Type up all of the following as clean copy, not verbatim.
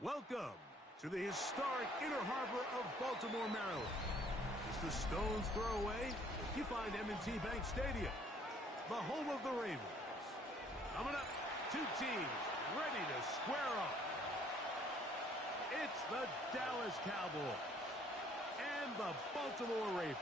Welcome to the historic Inner Harbor of Baltimore, Maryland. Just a stone's throw away, you find M&T Bank Stadium, the home of the Ravens. Coming up, two teams ready to square off. It's the Dallas Cowboys and the Baltimore Ravens.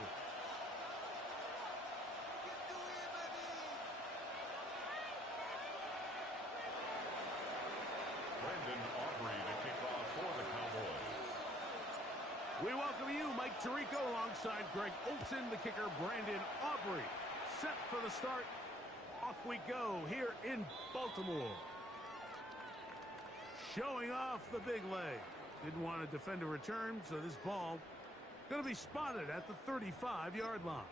We welcome you, Mike Tirico, alongside Greg Olson, the kicker, Brandon Aubrey. Set for the start. Off we go here in Baltimore. Showing off the big leg. Didn't want to defend a return, so this ball going to be spotted at the 35-yard line.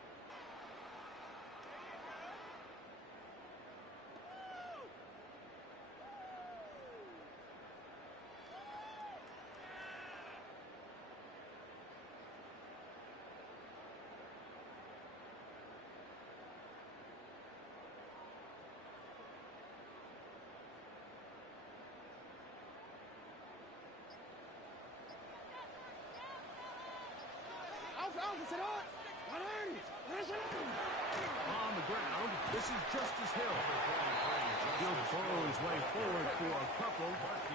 On the ground, this is Justice Hill. He'll burrow his way forward for a couple.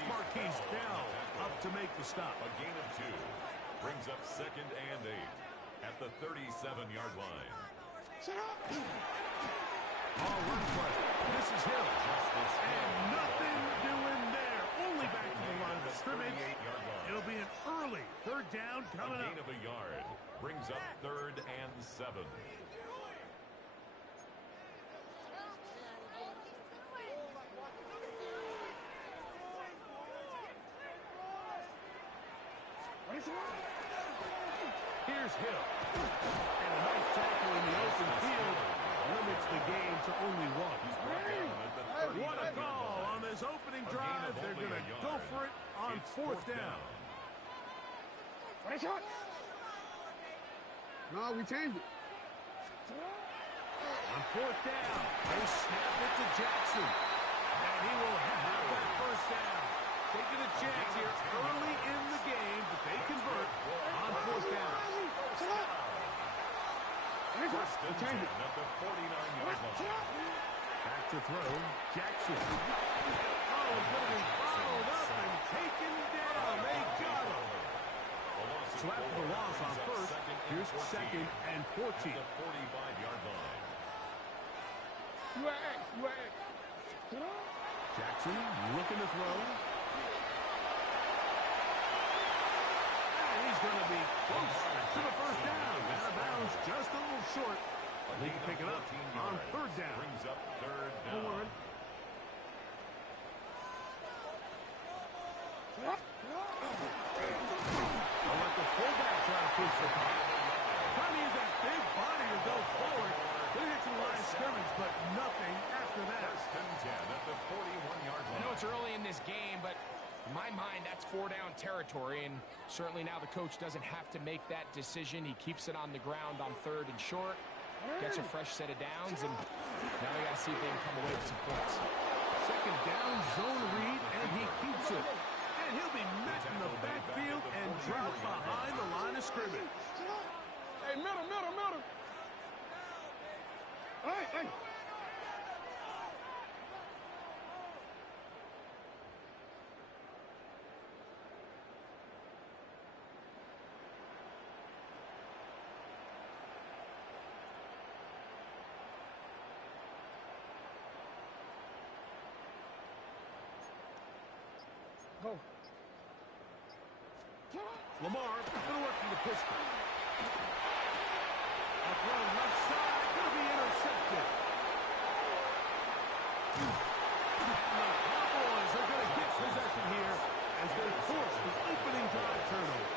Marquise Bell up to make the stop. A gain of 2 brings up 2nd and 8 at the 37-yard line. Ball run play. This is Hill. And nothing doing there. Only back to the line of scrimmage. It'll be an early 3rd down coming up. A gain of a yard brings up 3rd and 7. Here's Hill. And a nice tackle in the open field limits the game to only 1. What a call on this opening drive. They're going to go for it on 4th down. No, we changed it. On 4th down, they snap it to Jackson. And he will have that 1st down. Taking a chance here early in the game, but they convert on 4th down. First and 10 at the 49-yard line. Back to throw, Jackson. Oh, he's going to be followed up and taken down. They got him. So after the loss on 1st, here's 2nd and 14. At the 45-yard line. Jackson looking to throw. And he's going to be close to the 1st down. Out of bounds, just a little short. They can pick it up on 3rd down. Brings up 3rd down. I'll let the fullback try to push the puck. Trying to use that big body to go forward. They hit the line of scrimmage, but nothing after that. First and 10 at the 41-yard line. I know it's early in this game, but in my mind, that's 4-down territory, and certainly now the coach doesn't have to make that decision. He keeps it on the ground on 3rd and short, gets a fresh set of downs, and now they got to see if they can come away with some points. 2nd down, zone read, and he keeps it. And he'll be met in the backfield and dropped behind the line of scrimmage. Hey, middle. Hey. Go. Lamar going to work from the pistol. Up run left side, going to be intercepted. The Cowboys are going to get possession here as they force the opening drive turnover.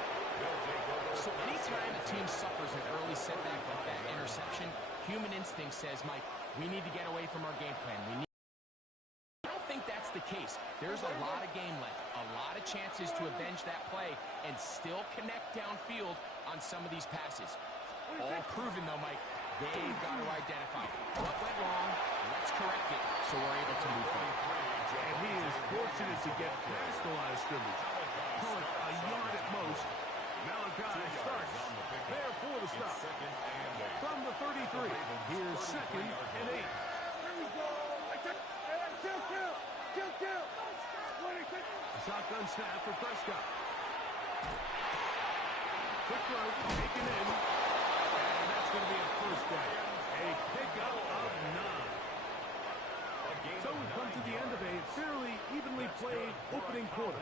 So anytime a team suffers an early setback like that interception, human instinct says, Mike, we need to get away from our game plan. I don't think that's the case. There's a lot of game left, a lot of chances to avenge that play and still connect downfield on some of these passes. All proven, though, Mike, they've got to identify what went wrong, let's correct it, so we're able to move forward. And he is fortunate to get past the line of scrimmage. call it a yard at most. Malachi starts there for the stop. From the 33, here's 2nd and 8. Here we go. Kill. Shotgun snap for Prescott. Quick throw, taken in. And that's going to be a first down. A pickup of 9. So we've come to the end of a fairly evenly played opening quarter.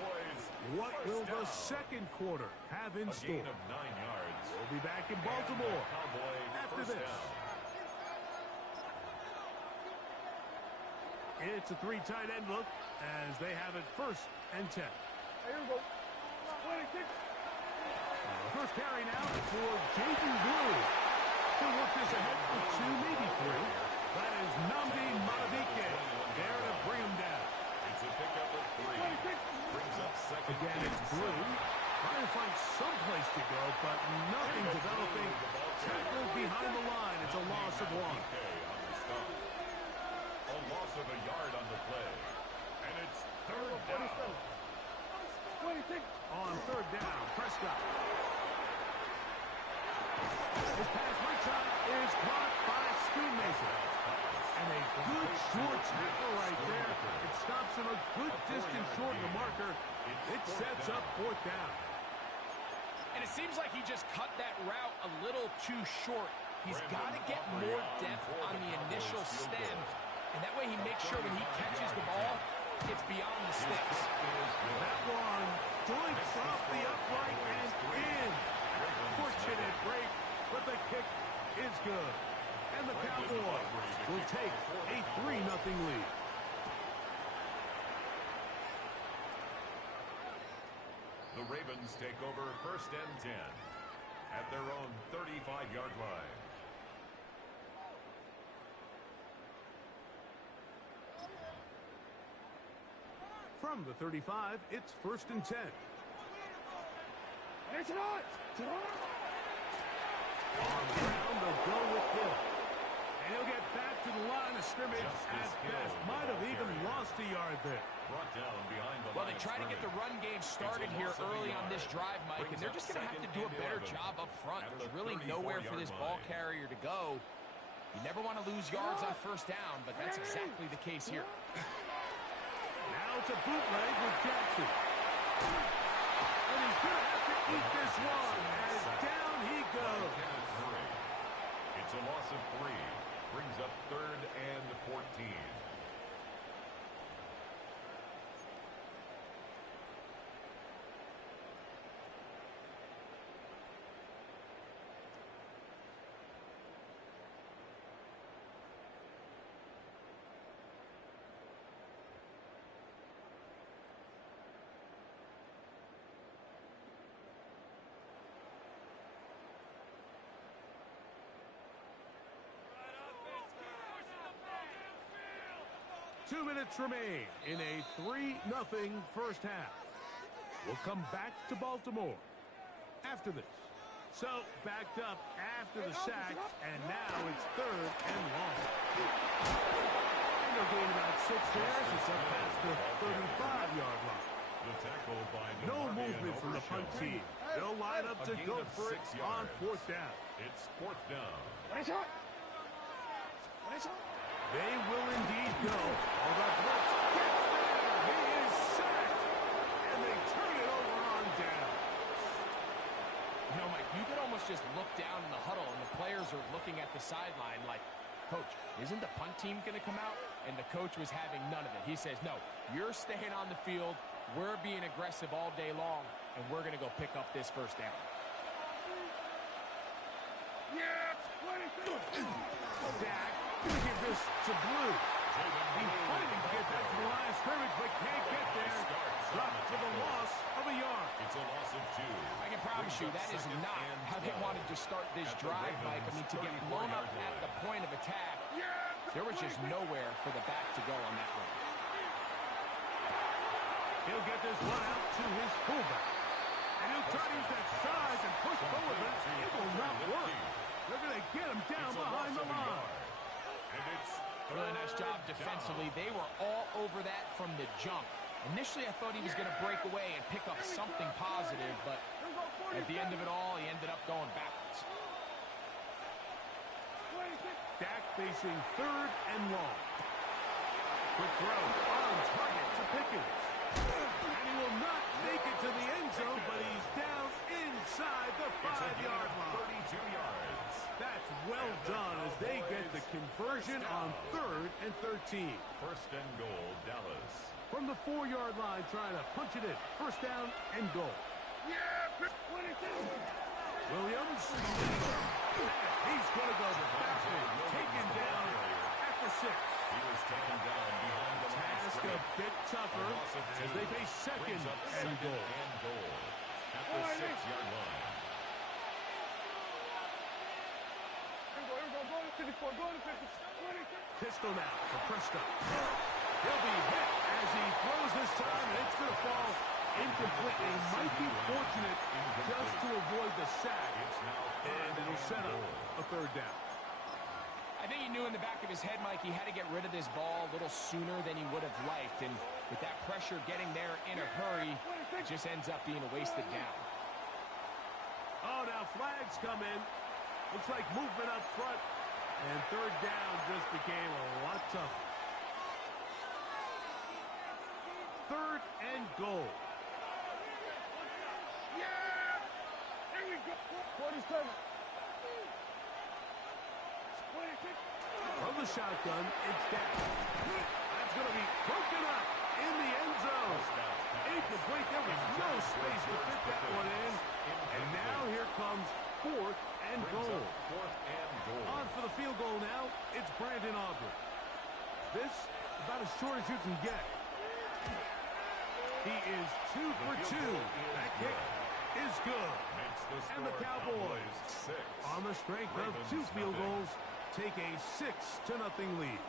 What will the second quarter have in store? We'll be back in Baltimore after this. It's a 3 tight end look as they have it 1st and 10. Here we go. First carry now for Jaden Blue. He'll work this ahead for 2, maybe 3. That is Nnamdi Madubuike there to bring him down. It's a pickup of 3. Brings up 2nd. Again, it's Blue. Trying to find some place to go, but nothing developing. Tackled behind the line. It's a loss of 1. A loss of a yard on the play. And it's 3rd down. On 3rd down, Prescott. His pass right side is caught by Schoonmason. And a good short tackle right there. It stops him a good distance short of the marker. It sets up 4th down. And it seems like he just cut that route a little too short. He's got to get more depth on the initial stem. And that way he makes sure when he catches the ball, it's beyond the sticks. That one joints off the upright and in. Fortunate break, but the kick is good. And the Cowboys will take a 3-0 lead. The Ravens take over 1st and 10 at their own 35-yard line. From the 35, it's 1st and 10. It's not. On the ground, they'll go with Hill. And he'll get back to the line of scrimmage at best. Might have even lost a yard there. Brought down behind the Well, they try to get the run game started here early on this drive, Mike, and they're just going to have to do a better job up front. There's really nowhere for this ball carrier to go. You never want to lose yards on 1st down, but that's exactly the case here. Now it's a bootleg with Jackson. And he's going to have to eat this one as down he goes. It's a loss of 3. Brings up 3rd and 14. Two minutes remain in a 3-0 first half. We'll come back to Baltimore after this. So, backed up after the sack, and now it's 3rd and long. And they're doing about 6 there. It's up past the 35-yard line. The tackle by No movement from the punt team. They'll line up to go for it on 4th down. It's 4th down. They will indeed go. Oh, the blitz gets there. He is sacked. And they turn it over on down. You know, Mike, you could almost just look down in the huddle, and the players are looking at the sideline like, Coach, isn't the punt team going to come out? And the coach was having none of it. He says, no, you're staying on the field. We're being aggressive all day long, and we're going to go pick up this 1st down. Dak going to give this to Blue. He's fighting to get back to the line of scrimmage, but can't get there. Dropped for the loss of a yard. It's a loss of 2. I can promise you that is not how they wanted to start this drive, Mike. I mean, to get blown up at the point of attack, there was just nowhere for the back to go on that run. He'll get this one out to his fullback. And he'll try to use that size and push forward, but it will not work. They're going to get him down behind the line. And it's Really nice job defensively. They were all over that from the jump. Initially, I thought he was going to break away and pick up something positive, but at the end of it all, he ended up going backwards. Dak facing third and long. Quick throw on target to Pickens. And he will not make it to the end zone, but he's down inside the 5-yard line. 32 yards. That's well done as they get the conversion on third and 13. First and goal, Dallas. From the 4-yard line, trying to punch it in. First down and goal. Williams. He's going to go backward. Taken down at the 6. He was taken down behind the Task a bit tougher as they face second and goal. At the 6-yard line. Pistol now for Prescott. He'll be hit as he throws this time, and it's going to fall incomplete. They might be fortunate just to avoid the sack, and it'll set up a third down. I think he knew in the back of his head, Mike, he had to get rid of this ball a little sooner than he would have liked, and with that pressure getting there in a hurry, it just ends up being a wasted down. Oh, now flags come in. Looks like movement up front, and third down just became a lot tougher. Third and goal. Yeah! Here we go. 47. From the shotgun, it's Dak. That's going to be broken up in the end zone. Incomplete. There was no space to fit that one in. And now here comes fourth and goal. On for the field goal now, it's Brandon Aubrey. This, about as short as you can get. He is 2 for 2. That kick is good. And the Cowboys, on the strength of 2 field goals, take a 6-0 lead.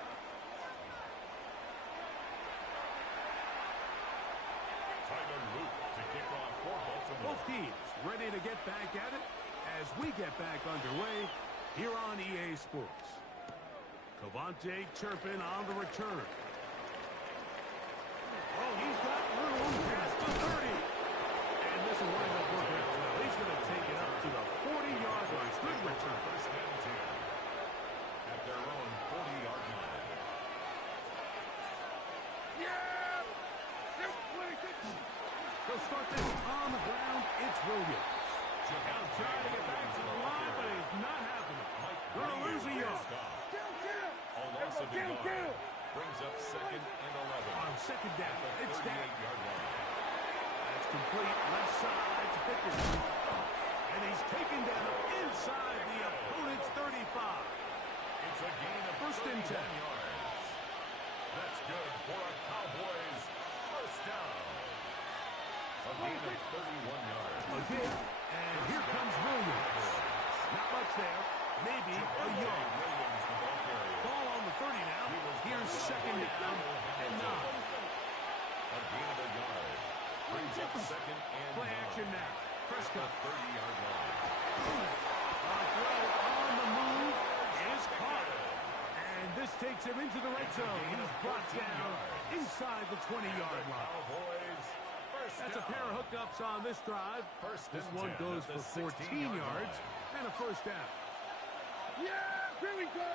Both teams ready to get back at it as we get back underway here on EA Sports. Cavante Turpin on the return. Oh, he's got room past the 30. And this will wind up working out well. He's going to take it up to the 40-yard line. Good return. First and 10 at their own 40-yard line. They'll start this on the ground. It's Williams. Now trying to get back to the line, but it's not happening. Going to lose a yard. A loss of a yard. Brings up second and 11. On second down, it's Dak. 38-yard line. That's complete left side to Pickens. And he's taken down inside the opponent's 35. It's a gain of First and 10. yards. That's good for a Cowboys first down. A gain of 31 yards. A hit, and here comes Williams. Not much there, maybe a yard. Williams, the ball carrier. Ball on the 30 now. Here's second down and 9. A gain of a yard. Brings up second and Play 9. action now. Prescott. 30-yard line. A throw on the move is caught. And this takes him into the red zone. He's brought down inside the 20-yard line. Cowboys first That's a down. pair of hookups on this drive. This and one 10 goes at the for 14 yards and a first down. Yeah, here we go.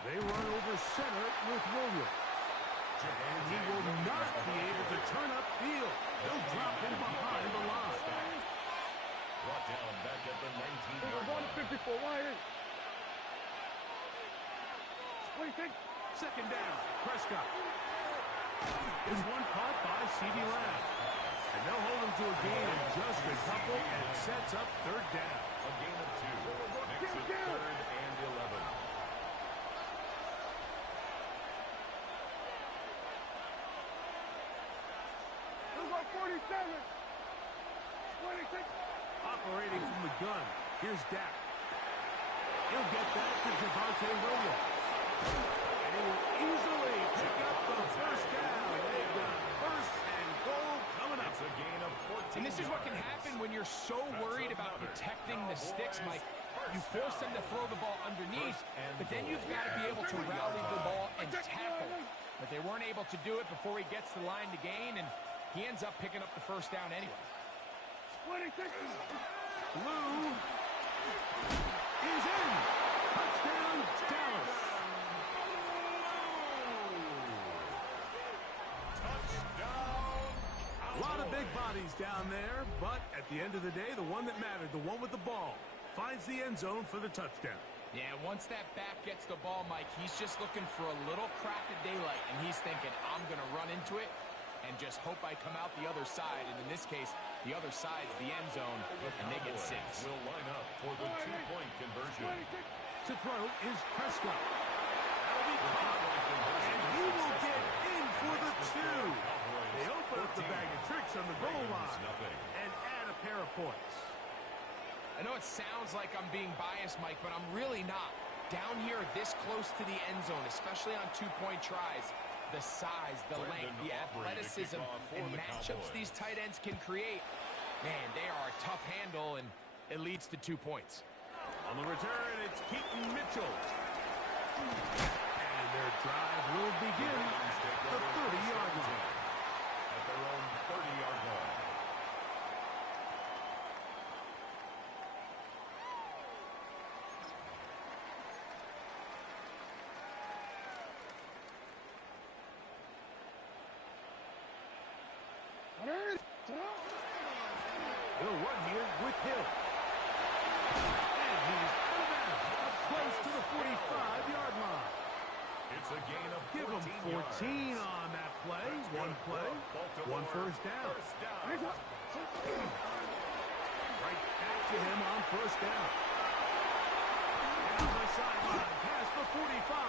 They run over center with Williams. And he will not be able to turn up field. They'll drop him behind the line. Brought down back at the 19-yard line. Second down, Prescott. Is one caught by C.D. Lamb. And they'll hold him to a gain of just a couple, and it sets up third down. A gain of 2. Makes it third and 11. Operating from the gun, here's Dak. He'll get that to Javonte Williams. And he will easily pick up the first down. They've got first and goal coming up. It's a gain of 14. And this is what can happen when you're so worried about protecting the sticks, Mike. You force them to throw the ball underneath, but then you've got to be able to rally the ball and tackle. But they weren't able to do it before he gets the line to gain, and he ends up picking up the first down anyway. Blue is in. Touchdown, Dallas. A lot of big bodies down there, but at the end of the day, the one that mattered, the one with the ball, finds the end zone for the touchdown. Yeah, once that back gets the ball, Mike, he's just looking for a little crack of daylight, and he's thinking, I'm going to run into it and just hope I come out the other side. And in this case, the other side's the end zone, and they get 6. Will line up for the 2-point conversion. To throw is Prescott. That'll be caught, and he will get in for the 2. They open up the bag of tricks on the goal line and add a pair of points. I know it sounds like I'm being biased, Mike, but I'm really not. Down here, this close to the end zone, especially on 2-point tries, the size, the length, the athleticism, and matchups these tight ends can create, man, they are a tough handle, and it leads to 2 points. On the return, it's Keaton Mitchell. And their drive will begin the 30-yard line. At their own 30-yard line. They'll run here with Hill. And he's out of bounds, close to the 45-yard line. It's a gain of 14 Give him 14 yards. on that play. One play, one first down. Right back to him on first down. Down the sideline, past the 45.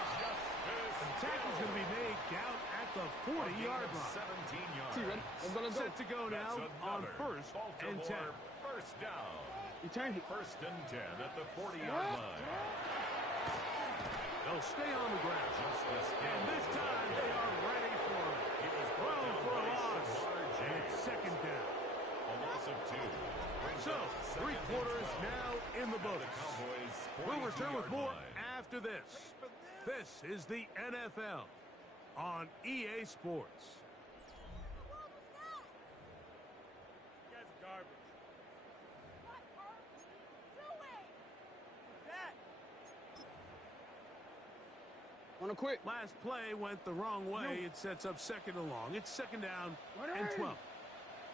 The tackle's going to be made down at the 40-yard line. 17 yards. Set to go now on first and 10. First down. First and 10 at the 40-yard line. They'll stay on the ground. And this time they are ready for it. Thrown for a loss. And it's second down. A loss of 2. So, 3 quarters now in the books. We'll return with more after this. This is the NFL on EA Sports. You guys are garbage. What are you doing? That. Wanna quit? Last play went the wrong way. It sets up second and long. It's second down and 12.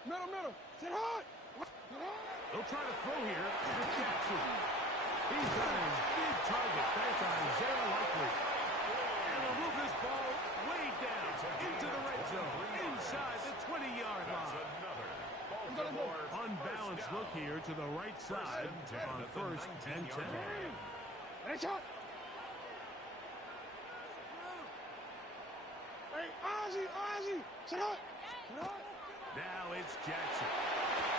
Middle. Sit hard. They'll try to throw here with Jackson. He's got his big target. That's Isaiah Likely. And will move this ball way down into the red zone, inside the 20-yard line. Unbalanced look here to the right side on first and 10. Hey, shot. Hey, Ozzy. Sit hard. Now it's Jackson.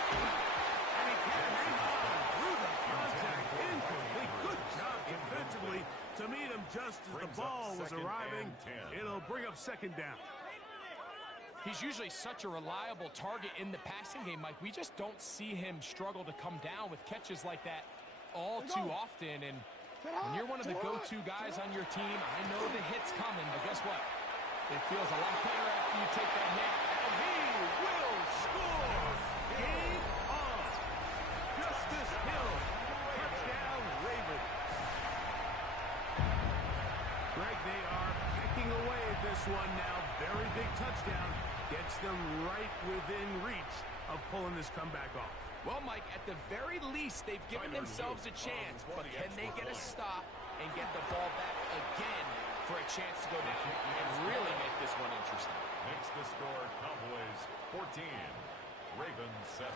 And he can't hang on through the contact. Incomplete. Good job defensively to meet him just as the ball was arriving. It'll bring up second down. He's usually such a reliable target in the passing game, Mike. We just don't see him struggle to come down with catches like that all too often. And when you're one of the go-to guys on your team, I know the hit's coming, but guess what? It feels a lot better after you take that hit. And he will score. Game on. Justice Hill. Touchdown, Ravens. Greg, they are picking away at this one now. Very big touchdown. Gets them right within reach of pulling this comeback off. Well, Mike, at the very least, they've given themselves a chance, but can they get a stop and get the ball back again for a chance to go down and really make this one interesting? Makes the score Cowboys 14, Ravens 7.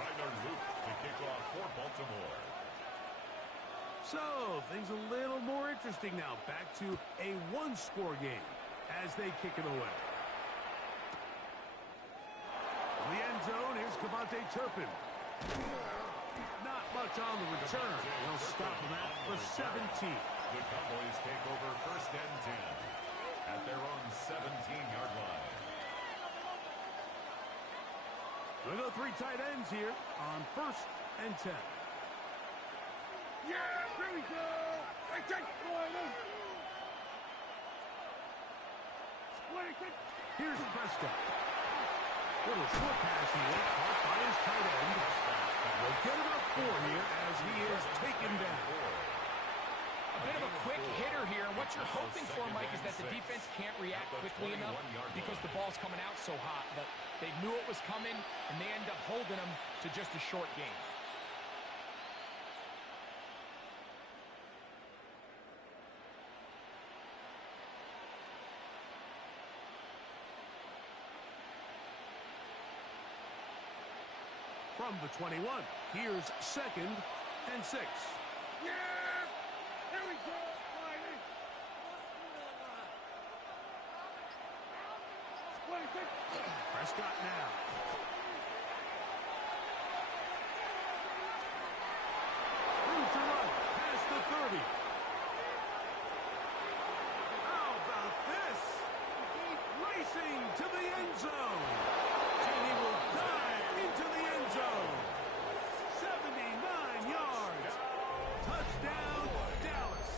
Tyler Luke to kick off for Baltimore. So, things a little more interesting now. Back to a one-score game as they kick it away. In the end zone, here's Cavante Turpin. Not much on the return. They'll stop him at the 17. The Cowboys take over first and 10 at their own 17-yard line. We'll go 3 tight ends here on first and 10. Yeah, here we go. Right, take. Here's Prescott. Little short pass here, caught by his tight end. Will get about 4 here as he is taken down. A bit of a quick hitter here. What you're hoping for, Mike, is that the defense can't react quickly enough because the ball's coming out so hot. But they knew it was coming, and they end up holding them to just a short game. From the 21, here's 2nd and 6. Yeah! Here we go! Prescott now. Room to run past the 30. How about this? Racing to the end zone. And he will dive into the end zone. 79 yards. Touchdown, Dallas.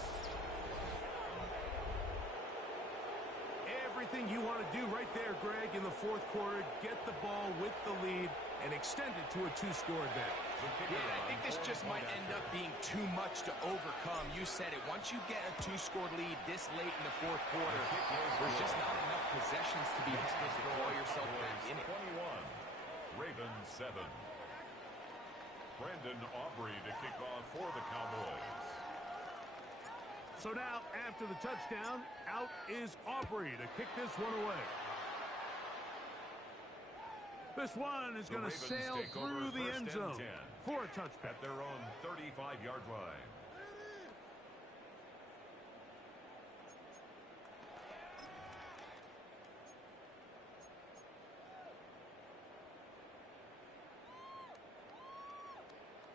Everything you want to do right there, Greg, in the 4th quarter. Get the ball with the lead and extend it to a 2-score advantage. Yeah, I think this just might end up being too much to overcome. You said it. Once you get a 2-score lead this late in the 4th quarter, there's just not enough possessions to be had to throw yourself back in it. 21, Ravens 7. Brandon Aubrey to kick off for the Cowboys. So now, after the touchdown, out is Aubrey to kick this one away. This one is going to sail through the end zone for a touchback. At their own 35-yard line.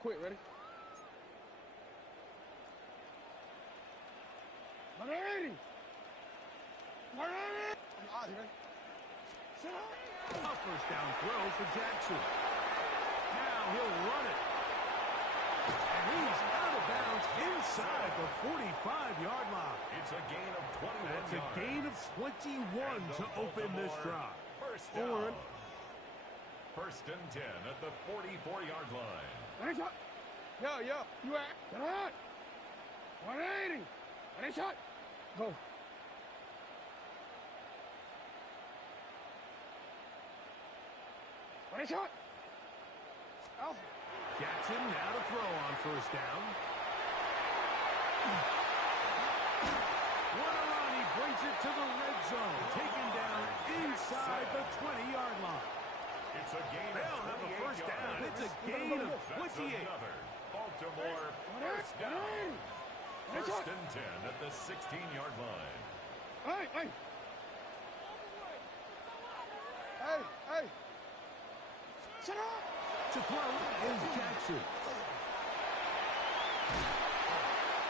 Quick, ready? Ready! I'm out here. Sit up. A first down throw for Jackson. Now he'll run it. And he's out of bounds inside the 45-yard line. It's a gain of 21 That's a gain of 21 to open this drive. First down. First and 10 at the 44-yard line. Yo, you at? Get out. 180. Ready, shot. Go. Ready, shot. Out. Jackson now to throw on first down. What a run. He brings it to the red zone. Taken down inside the 20-yard line. It's a gain They'll have a first down. It's a gain of 28. Another Baltimore first down. First and 10 at the 16-yard line. Hey. Shut up. To throw is Jackson.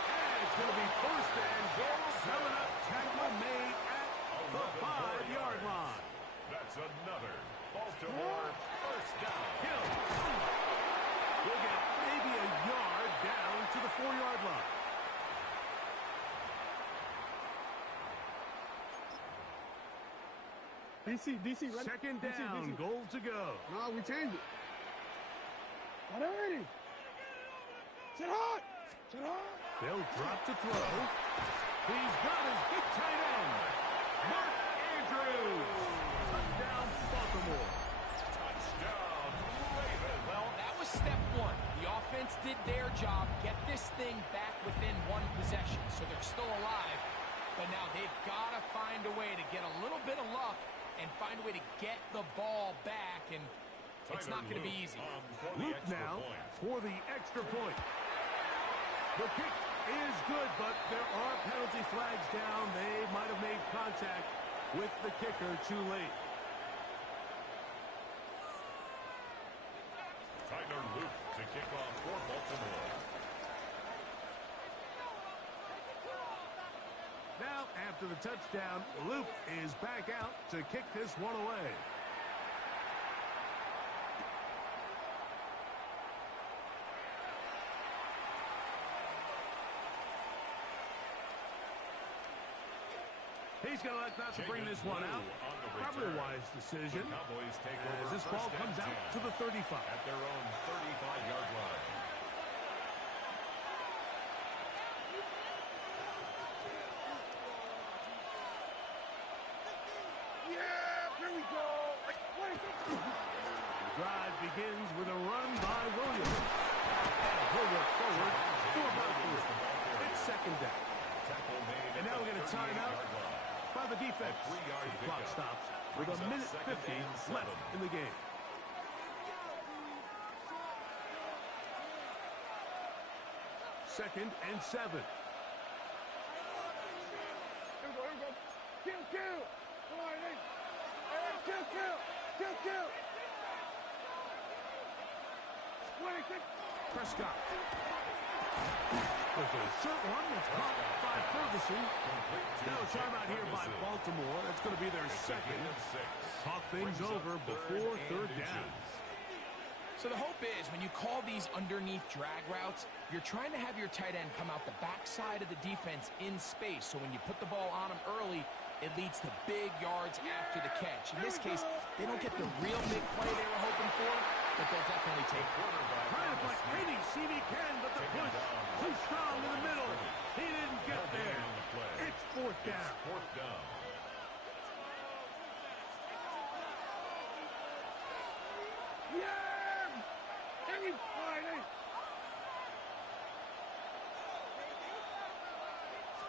And it's going to be first and goal. 7-up tackle made at the 5-yard line. That's another Baltimore first down. Hill will get maybe a yard down to the 4-yard line. DC, ready? Second down, DC. goal to go. No, we changed it. 180. Sit hot. They'll drop to throw. He's got his big tight end, Mark Andrews. Touchdown, Baltimore. Touchdown, Ravens. Well, that was step one. The offense did their job, get this thing back within one possession, so they're still alive. But now they've got to find a way to get a little bit of luck and find a way to get the ball back, and it's not going to be easy. Luke now for the extra point. The kick is good, but there are penalty flags down. They might have made contact with the kicker too late. Tyler Luke to kick off for Baltimore. Now, after the touchdown, Luke is back out to kick this one away. He's going to elect not to bring this one out. Probably a wise decision. As this ball comes out to the 35. At their own 35-yard line. Yeah, here we go. The drive begins with a run by Williams. And he'll work forward for about 3. It's second down. And now we're going to time out by the defense. The clock stops with a minute 50 left in the game. Second and 7. Here we go, here we go. Kill, kill. Come on, hey. Hey, kill, kill. Kill, kill. 26. Prescott. There's a short one that's caught by Ferguson. Now a timeout here by Baltimore. That's going to be their second. Talk things over before third down. So the hope is when you call these underneath drag routes, you're trying to have your tight end come out the backside of the defense in space. So when you put the ball on him early, it leads to big yards after the catch. In this case, they don't get the real big play they were hoping for, but they'll definitely take it. Trying to fight any seam he can, but the push too strong in the middle. He didn't get there. It's fourth down. Fourth down. Yeah! Anybody!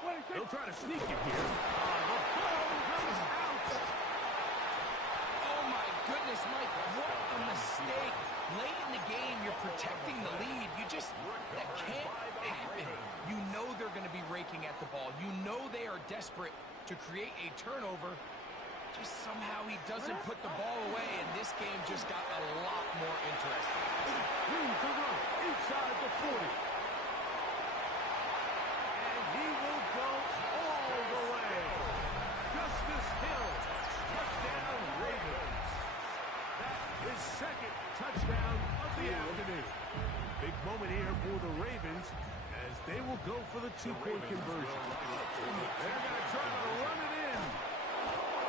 26. They'll try to sneak it here. The ball comes out. Oh, my goodness, Mike, what a mistake. Late in the game, you're protecting the lead. That can't happen. You know they're going to be raking at the ball. You know they are desperate to create a turnover. Just somehow he doesn't put the ball away, and this game just got a lot more interesting. Room to run inside the 40. And he will go all the way. Justice Hill, touchdown Ravens. That is second touchdown of the afternoon. Big moment here for the Ravens as they will go for the two-point conversion. They're going to try to run it in.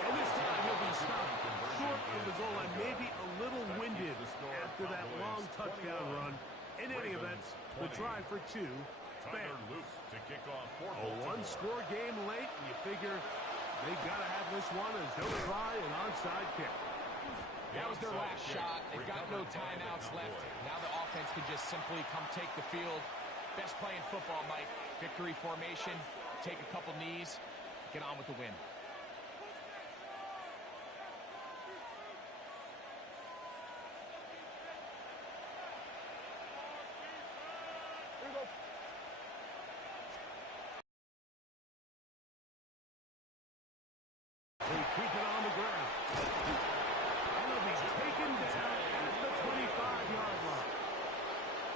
And this time he'll be stopped short of the goal line, maybe a little winded after that long touchdown run. In any event, the try for 2 fails. A one-score game late, and you figure they got to have this one as they'll try an onside kick. That was their last shot. They've got no timeouts left. Now the offense can just simply come take the field. Best play in football, Mike. Victory formation, take a couple knees, get on with the win. Here we go. They keep it on the ground. And it'll be taken down at the 25-yard line.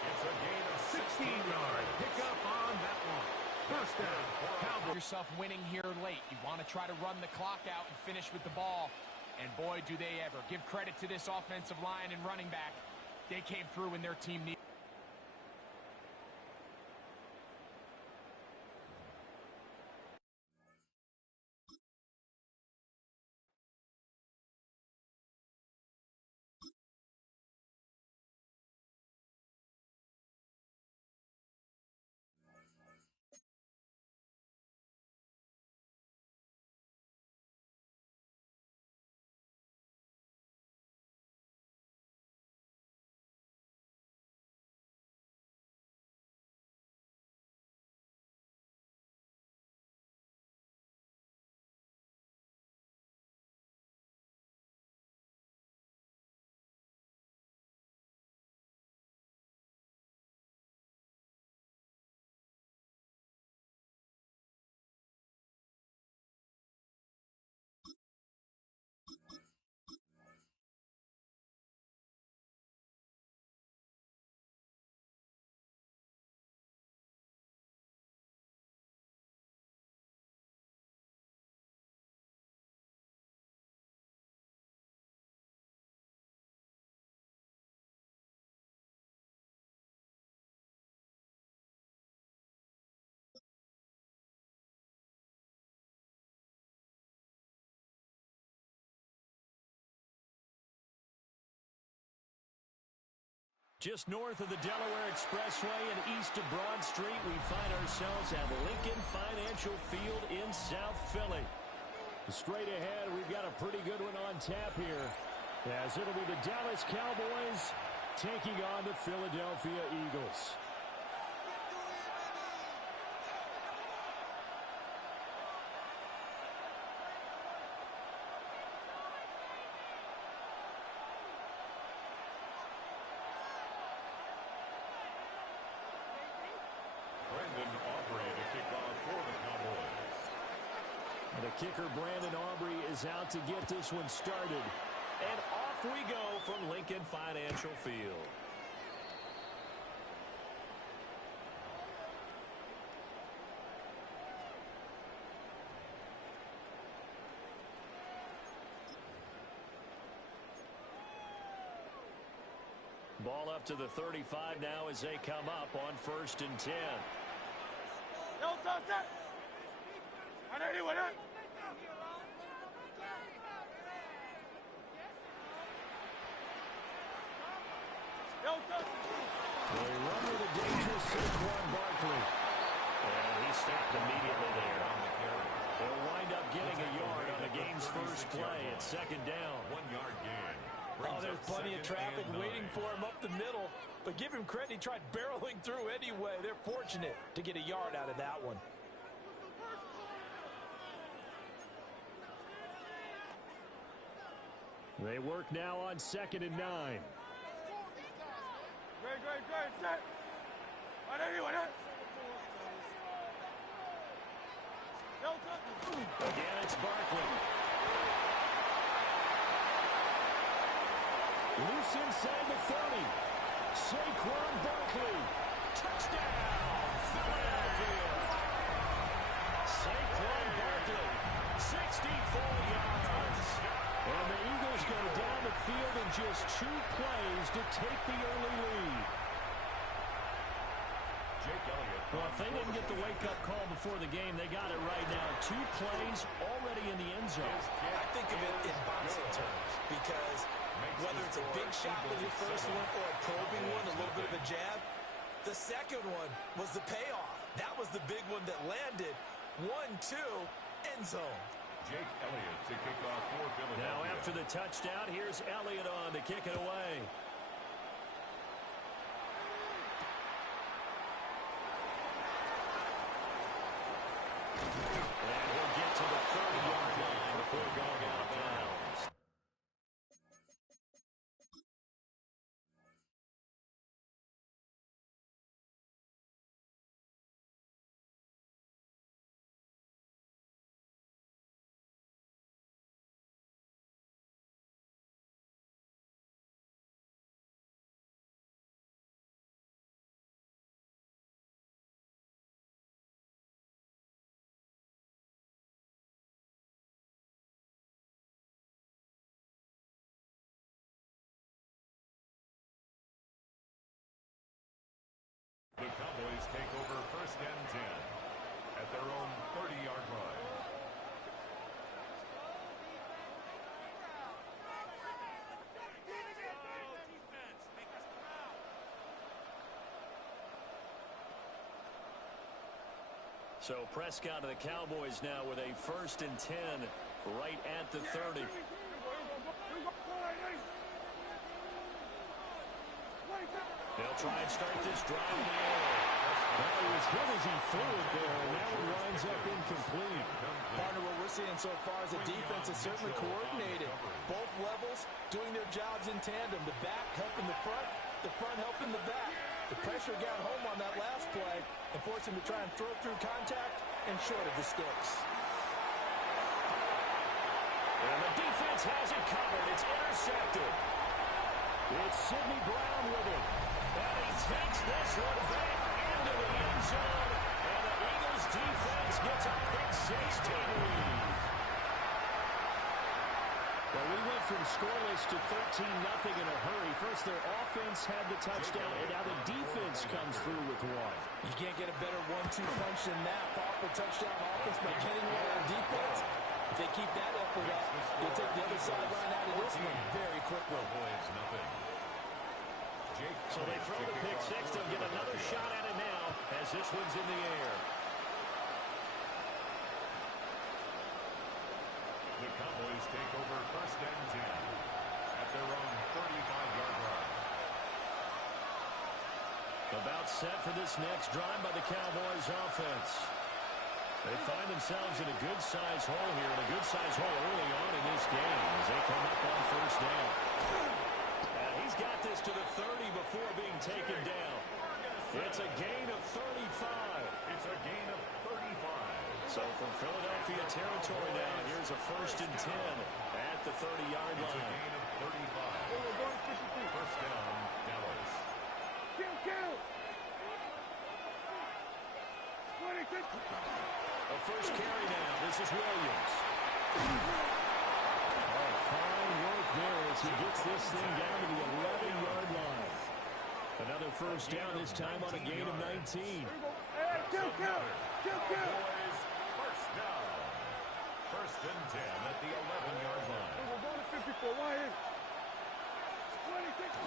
It's a gain of 16-yard pickup on that one. First down, Cowboys. Yourself winning here late. You want to try to run the clock out and finish with the ball. And boy, do they ever. Give credit to this offensive line and running back. They came through when their team needed. Just north of the Delaware Expressway and east of Broad Street, we find ourselves at Lincoln Financial Field in South Philly. Straight ahead, we've got a pretty good one on tap here, as it'll be the Dallas Cowboys taking on the Philadelphia Eagles. Kicker Brandon Aubrey is out to get this one started. And off we go from Lincoln Financial Field. Ball up to the 35 now as they come up on 1st and 10. No, stop, stop. I know you want it. They run with a dangerous Saquon Barkley. And he stopped immediately there on the carry. They'll wind up getting a yard on the game's first play at 2nd down. 1-yard gain. Oh, there's plenty of traffic waiting for him up the middle. But give him credit, he tried barreling through anyway. They're fortunate to get a yard out of that one. They work now on 2nd and 9. Great, set. I know you want it. Again, it's Barkley. Loose inside the 30. Saquon Barkley. Touchdown, Philadelphia. Saquon Barkley, 64 yards. And the Eagles go down the field in just 2 plays to take the early lead. Well, if they didn't get the wake-up call before the game, they got it right now. 2 plays already in the end zone. I think of it in boxing terms because whether it's a big shot with your first one or a probing one, a little bit of a jab, the second one was the payoff. That was the big one that landed. 1-2, end zone. Jake Elliott to kick off for Philadelphia. Now after the touchdown, here's Elliott on to kick it away. And he'll get to the 30-yard line before going out of bounds. The Cowboys take over 1st and 10 at their own 30-yard line. So Prescott of the Cowboys now with a 1st and 10 right at the 30. They'll try and start this drive in the air. Well, he was hit as he threw it there, and now it winds up incomplete. Partner, what we're seeing so far is the defense is certainly coordinated. Both levels doing their jobs in tandem. The back helping the front helping the back. The pressure got home on that last play and forced him to try and throw through contact and short of the sticks. And the defense has it covered. It's intercepted. It's Sidney Brown with it. And he takes this one back into the end zone. And the Eagles defense gets a pick 6 lead. Well, we went from scoreless to 13-0 in a hurry. First, their offense had the touchdown, and now the defense comes through with one. You can't get a better 1-2 punch than that. Powerful touchdown offense by getting one on defense. If they keep that effort up, they'll take the other sideline out of this one very quickly. Cowboys nothing. So they throw the pick six. They'll get another shot at it now as this one's in the air. The Cowboys take over first and 10 at their own 35-yard line. About set for this next drive by the Cowboys offense. They find themselves in a good-sized hole here, and a good-sized hole early on in this game as they come up on first down. He's got this to the 30 before being taken down. It's a gain of 35. It's a gain of 35. So from Philadelphia territory now, here's a first and 10 at the 30-yard line. It's a gain of 35. First down, Dallas. A first carry now. This is Williams. Fine work there as he gets this thing down to the 11-yard line. Another first down, this time on a gain of 19. Cowboys, first down. First and 10 at the 11-yard line.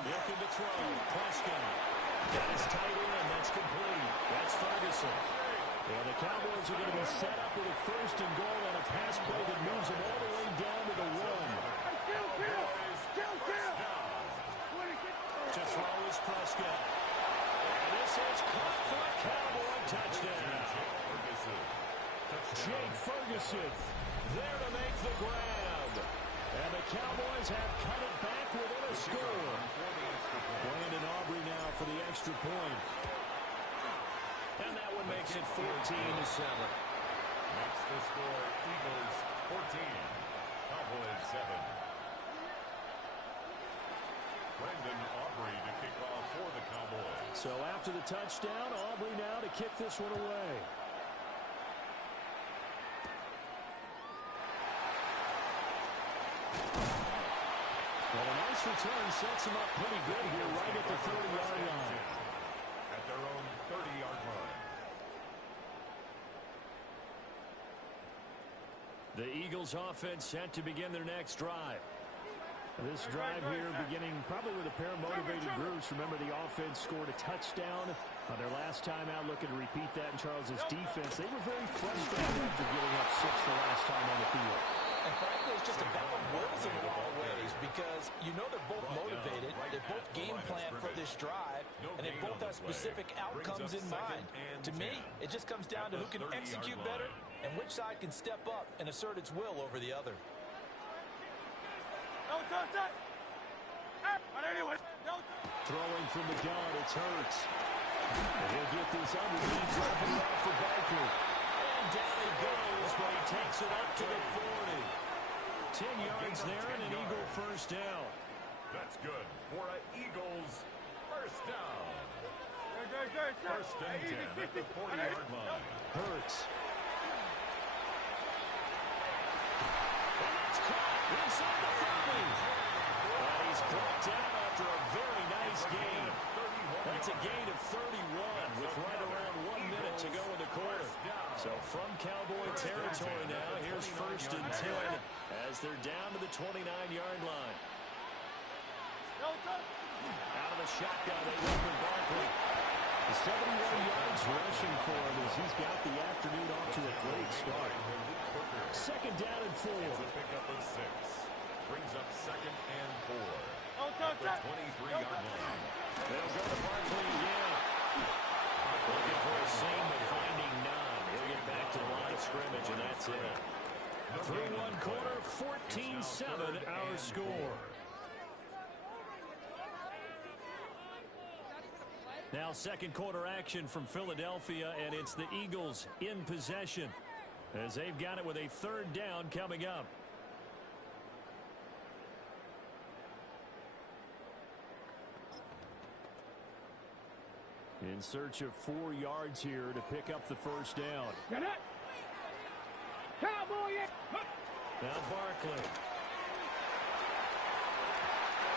Looking to throw. Prescott. Got his tight end. That's complete. That's Ferguson. Yeah, the Cowboys are going to be set up with a first and goal on a pass play that moves them all the way down to the 1. To throw is Prescott. And this is caught for a Cowboy touchdown. Jake Ferguson there to make the grab. And the Cowboys have cut it back within a score. Brandon Aubrey now for the extra point. And that one makes it 14-7. Makes the score Eagles 14, Cowboys 7. Brandon Aubrey to kick off for the Cowboys. So after the touchdown, Aubrey now to kick this one away. Well, a nice return sets him up pretty good here right at the 30-yard line. At their own 30-yard line. The Eagles offense set to begin their next drive. This drive here beginning probably with a pair of motivated groups. Remember, the offense scored a touchdown on their last time out. Looking to repeat that in Charles's defense. They were very frustrated after giving up 6 the last time on the field. And frankly, it's just a battle of wills in a lot of ways because you know they're both motivated. They both game plan for this drive, and they both have specific outcomes in mind. To me, it just comes down to who can execute better and which side can step up and assert its will over the other. Throwing from the gun, it's Hurts. And he'll get this underneath, dropping it off for Barkley. And down he goes, but he takes it up to the 40. 10 yards there and an Eagle first down. That's good for an Eagles first down. First and 10 at the 40-yard line. Hurts. And it's caught inside the 30. And he's brought down after a very nice gain. That's a gain of 31 with right around 1 minute to go in the quarter. So from Cowboy territory now, here's first and 10 as they're down to the 29-yard line. Out of the shotgun, they run with Barkley. 71 yards rushing for him as he's got the afternoon off to a great start. Second down and 4. Pick up a 6. Brings up second and 4. At the 23-yard line. They'll go to Barkley again. Looking for a seam, but finding none. He'll get back to the line of scrimmage, and that's it. Through one quarter, 14-7 our score. Now second quarter action from Philadelphia, and it's the Eagles in possession as they've got it with a third down coming up. In search of 4 yards here to pick up the first down. Get it! Cowboy! Now Barkley.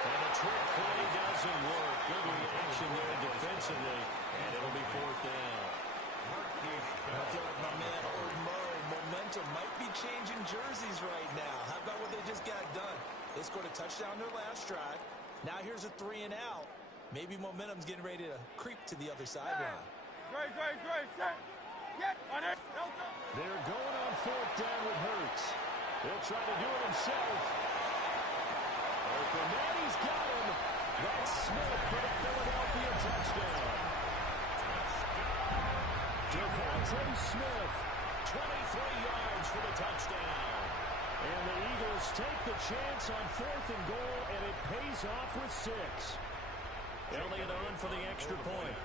And the trick play doesn't work. Good reaction there defensively, and it'll be fourth down. I feel like my man Herb Murray, momentum might be changing jerseys right now. How about what they just got done? They scored a touchdown their last drive. Now here's a 3 and out. Maybe momentum's getting ready to creep to the other sideline. Great, set. Get on it. They're going on fourth down with Hurts. He'll try to do it himself. Open man, he's got him. That's Smith for the Philadelphia touchdown. Devontae Smith, 23 yards for the touchdown. And the Eagles take the chance on fourth and goal, and it pays off with 6. Elliott on for the extra point.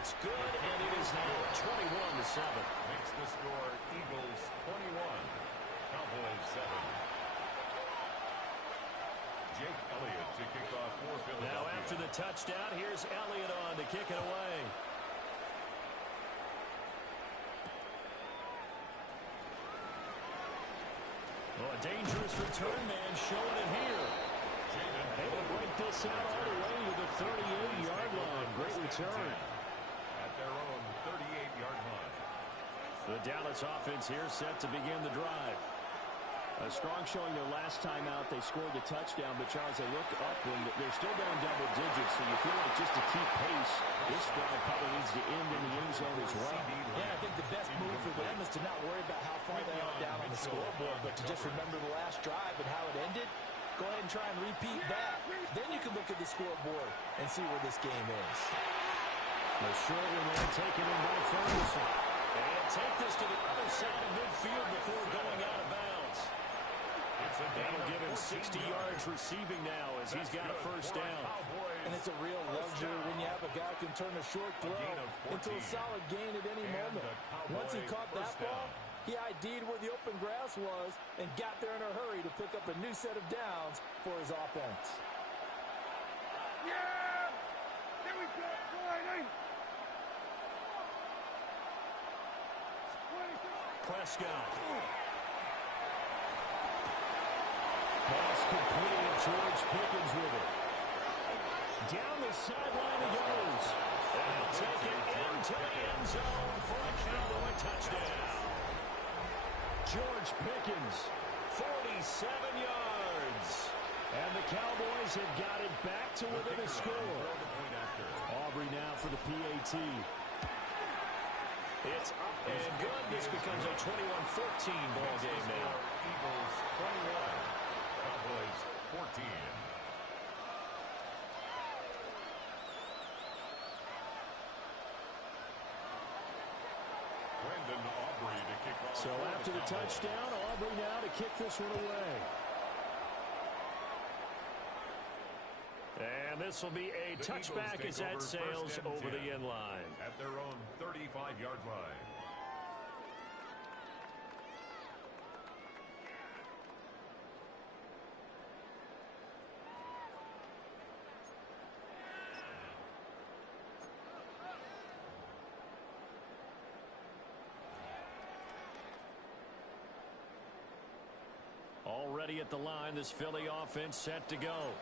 It's good, and it is now 21-7. Makes the score Eagles 21, Cowboys 7. Jake Elliott to kick off for Philadelphia. Now after the touchdown, here's Elliott on to kick it away. Oh, a dangerous return man showing it here. They will break this out all the way to the 38-yard line. Great return. At their own 38-yard line. The Dallas offense here set to begin the drive. A strong showing their last time out. They scored the touchdown, but Charles, they look up and they're still down double digits, so you feel like just to keep pace, this drive probably needs to end in the end zone as well. Yeah, I think the best move for them is to not worry about how far they are down on the scoreboard, but to just remember the last drive and how it ended. Go ahead and try and repeat that. Then you can look at the scoreboard and see where this game is. The short one there taken in by Ferguson. And take this to the other side of midfield before going out of bounds. That'll give him 60 yards receiving now as he's got a first down. And it's a real luxury when you have a guy who can turn a short throw into a solid gain at any moment. Once he caught that ball, he ID'd where the open grass was and got there in a hurry to pick up a new set of downs for his offense. Yeah! There we go. Prescott. Pass complete. George Pickens with it. Down the sideline he goes. And he'll take it into the end zone for a Cowboy touchdown. George Pickens, 47 yards. And the Cowboys have got it back to within a score. Aubrey now for the PAT. It's up and good. This becomes a 21-14 ball game now. Eagles 21, Cowboys 14. Brandon Aubrey to kick off. So after the touchdown, Aubrey now to kick this one away. And this will be a touchback as that sails over the end line. At their own 35-yard line. Already at the line, this Philly offense set to go.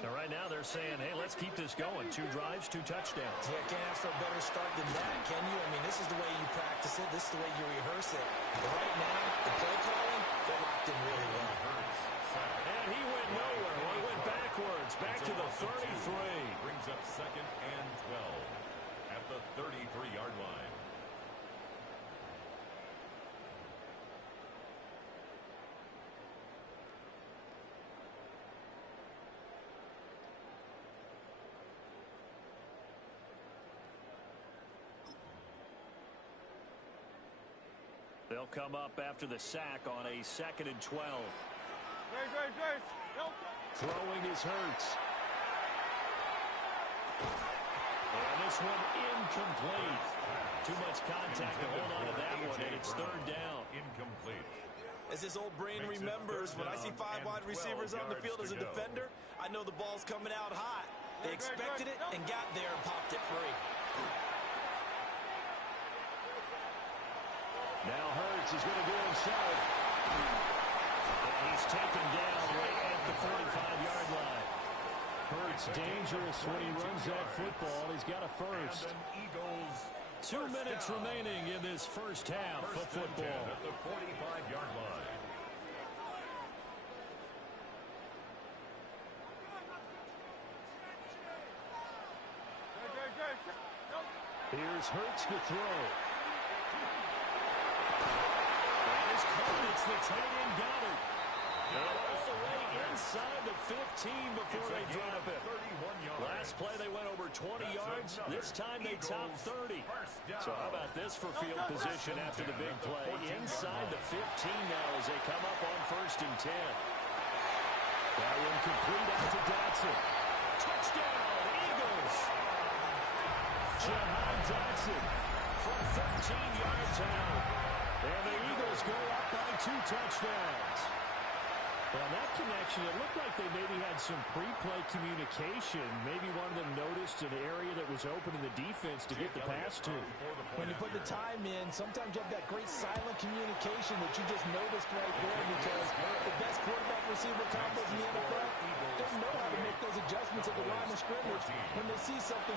Now, right now, they're saying, hey, let's keep this going. 2 drives, 2 touchdowns. Yeah, can't ask for a better start than that, can you? I mean, this is the way you practice it. This is the way you rehearse it. But right now, the play calling, they're locked in really well. And he went nowhere. Well, he went backwards, back to the 33. Brings up 2nd and 12 at the 33-yard line. They'll come up after the sack on a 2nd and 12. Grace. Throwing is Hurts. And this one incomplete. Too much contact to hold on to that one, and it's 3rd down. Incomplete. As his old brain remembers, when I see 5 wide receivers on the field as a defender, I know the ball's coming out hot. They expected it and got there and popped it free. Now Hurts is going to do it himself. And he's taken down right at the 45-yard line. Hurts dangerous when he runs that football. He's got a first. 2 minutes remaining in this first half of football. At the 45-yard line. Here's Hurts to throw. As Clements, the tight end, got it. All the way inside the 15 before they drop it. Last play they went over 20 yards. This time they topped 30. So how about this for field position after the big play? Inside the 15 now as they come up on 1st and 10. That one complete out to Dotson. Touchdown, Eagles. Jahan Dotson from 13 yards out. And the Eagles go up by 2 touchdowns. Well, that connection, it looked like they maybe had some pre-play communication. Maybe one of them noticed an area that was open in the defense to get the pass to. When you put the time in, sometimes you have that great silent communication that you just noticed right there, because the best quarterback receiver combos in the NFL don't know how to make those adjustments at the line of scrimmage when they see something.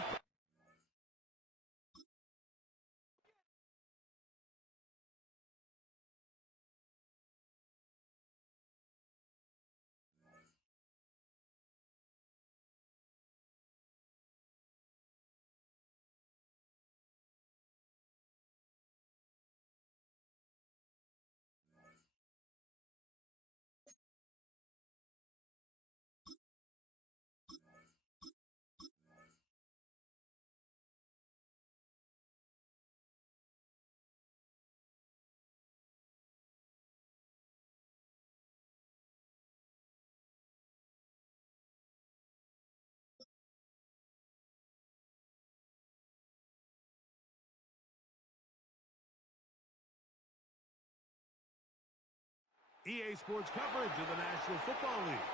EA Sports coverage of the National Football League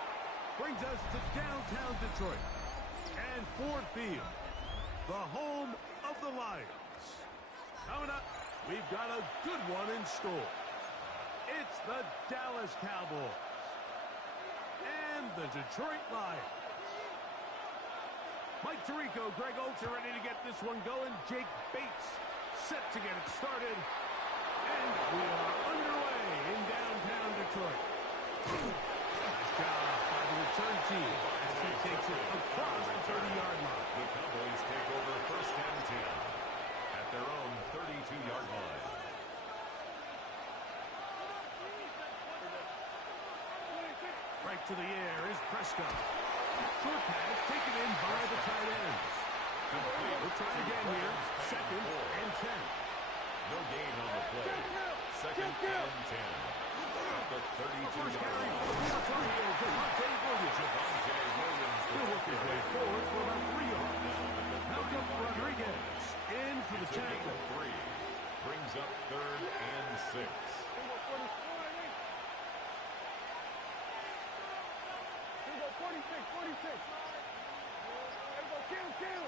brings us to downtown Detroit and Ford Field, the home of the Lions. Coming up, we've got a good one in store. It's the Dallas Cowboys and the Detroit Lions. Mike Tirico, Greg Olds are ready to get this one going. Jake Bates set to get it started. And we are underway in downtown Detroit. Nice job by the return team as he takes it across the 30-yard line. The Cowboys take over 1st and 10 at their own 32-yard line. Right to the air is Prescott. Short pass taken in by the tight ends. We'll try again here. 2nd and 10. No gain on the play. 2nd and 10. At the 32-yard line. Javonte Williams. He'll work his way forward for about 3 yards. Malcolm Rodriguez in for the tackle. 3 brings up 3rd and 6. Here we go, 46. There we go, kill.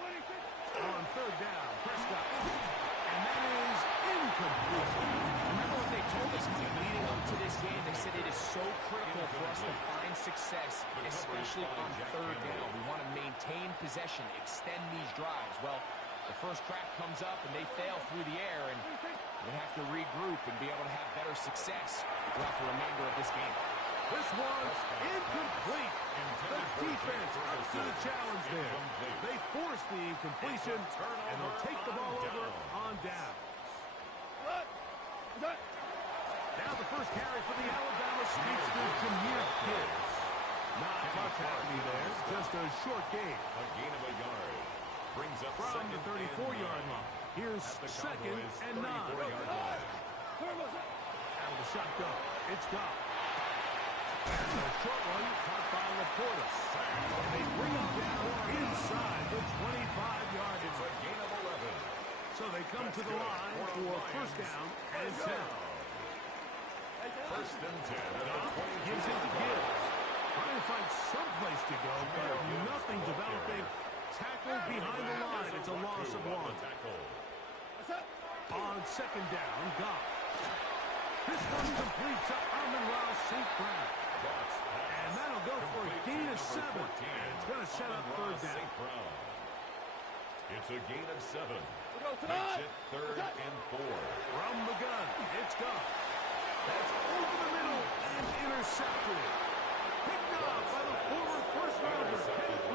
26. On 3rd down, Prescott. And that is incomplete. Remember what they told us leading up to this game? They said it is so critical for us to find success, especially on 3rd down. We want to maintain possession, extend these drives. Well, the first crack comes up and they fail through the air, and they have to regroup and be able to have better success throughout the remainder of this game. This one incomplete. The defense up to the challenge there. They force the incompletion, and they'll take the ball over on down. Now the first carry for the Alabama speedster, Jahmyr Gibbs. Not much happening there, just a short gain. A gain of a yard. Brings up From the 34-yard line. Here's 2nd and 9. Out of the shotgun. It's gone. And a short one caught by Laporta. And they bring him down inside the 25-yard line. It's a gain of 11. So they come to the line for 1st down and 10. 1st and 10 at the 20. Gives it to Gibbs. Trying to find some place to go, but nothing developing. Tackled behind the line. It's a loss of 1. On 2nd down, Goff. This one complete to Amon-Ra St. Brown. And that'll go for a gain of 7. And it's going to set up 3rd down. It's a gain of 7. Makes it 3rd and 4. From the gun, it's Goff. That's over the middle and intercepted. Picked off by the former first rounder, Kenneth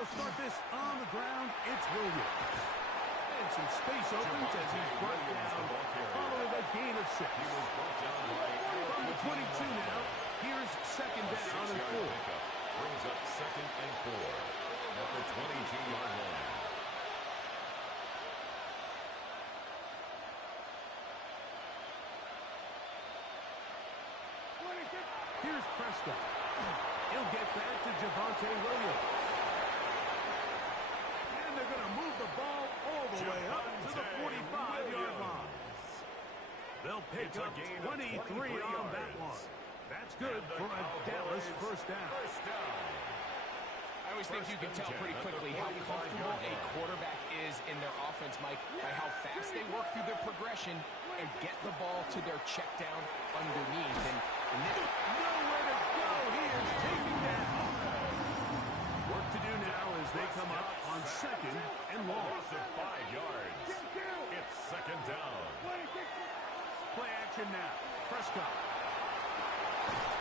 They'll start this on the ground. It's Williams. And some space opens as he's brought down following a gain of 6. He was brought down by From the 22 now, here's second down and 4. Brings up 2nd and 4 at the 22-yard line. Here's Prescott. He'll get that to Javonte Williams. And they're going to move the ball all the way up to the 45-yard line. They'll pick up 23 on that one. That's good for a Dallas first down. I always think you can tell pretty quickly how comfortable a quarterback is in their offense, Mike, by how fast they work through their progression and get the ball to their check down underneath. And nowhere to go. He is taken down. Work to do now as they come up on 2nd and long. Loss of 5 yards. It's 2nd down. Play action now. Prescott.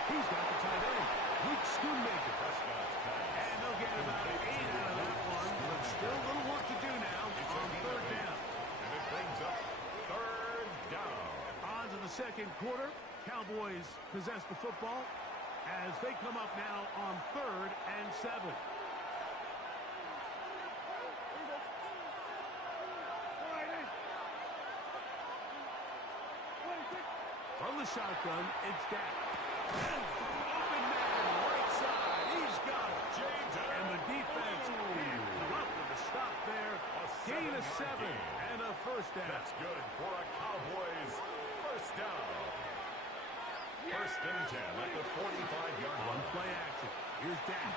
He's got the tight end. Luke Schoonmaker. And they'll get about 8 out of that one, but still a little work to do now on 3rd down. And it brings up 3rd down. On to the 2nd quarter. Cowboys possess the football as they come up now on 3rd and 7. From the shotgun, it's Dak. Open man, right side. He's got it. And the defense can't come up with a stop there. Gain of 7 and a first down. That's good for a Cowboys first down. 1st and 10 at the 45-yard line. Play action. Here's Dak.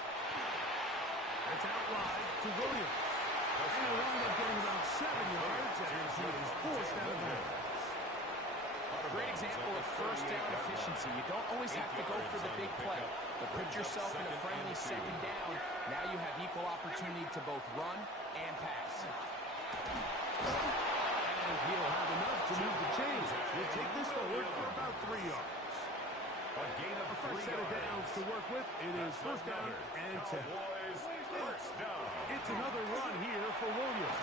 That's out wide to Williams. And he'll wind up getting about 7 yards as he is forced out of bounds. Great example of first down efficiency. You don't always have to go for the big play, but put yourself in a friendly 2nd down. Now you have equal opportunity to both run and pass. And he'll have enough to move the chains. He'll take this forward for about 3 yards. A gain of 3 First set of downs to work with. It is 1st down and 10. First down. It's another run here for Williams.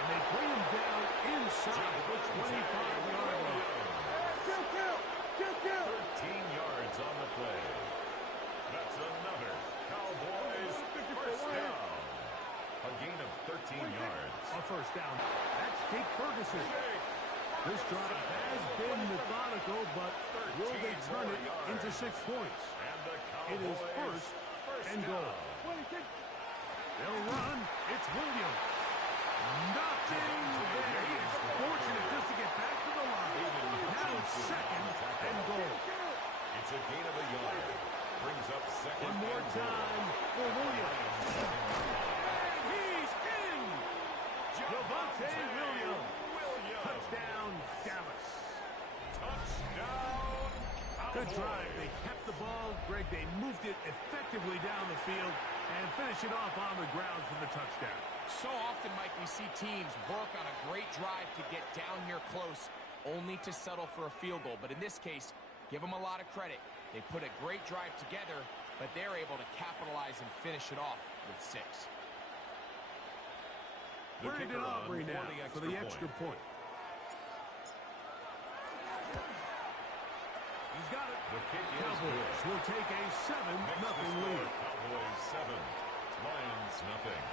And they bring him down inside the 25-yard line. 13 yards on the play. That's another Cowboys first down. A gain of 13 yards. A first down. That's Jake Ferguson. This drive has been methodical, but will they turn it into 6 points? It is 1st and goal. They'll run. It's Williams. Nothing there. He is fortunate just to get back to the line. Now it's 2nd and goal. It's a gain of a yard. Brings up 2nd. One more time for Williams. And he's in. Javonte Williams. Touchdown, Dallas. Touchdown. Good drive. They kept the ball. Greg, they moved it effectively down the field and finish it off on the ground for the touchdown. So often, Mike, we see teams work on a great drive to get down here close, only to settle for a field goal. But in this case, give them a lot of credit. They put a great drive together, but they're able to capitalize and finish it off with 6. Brandon Aubrey now for the extra point. He's got it. The kick is Cowboys good. will take a 7-0 lead. Cowboys 7, Lions nothing.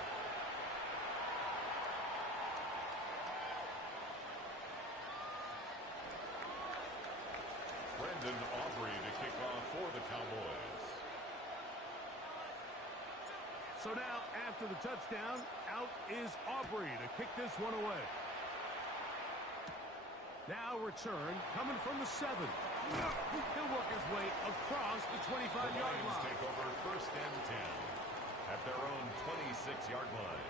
Brandon Aubrey to kick off for the Cowboys. So now, after the touchdown, out is Aubrey to kick this one away. Now return, coming from the 7. He'll work his way across the 25-yard Lions line. take over 1st and 10 at their own 26-yard line.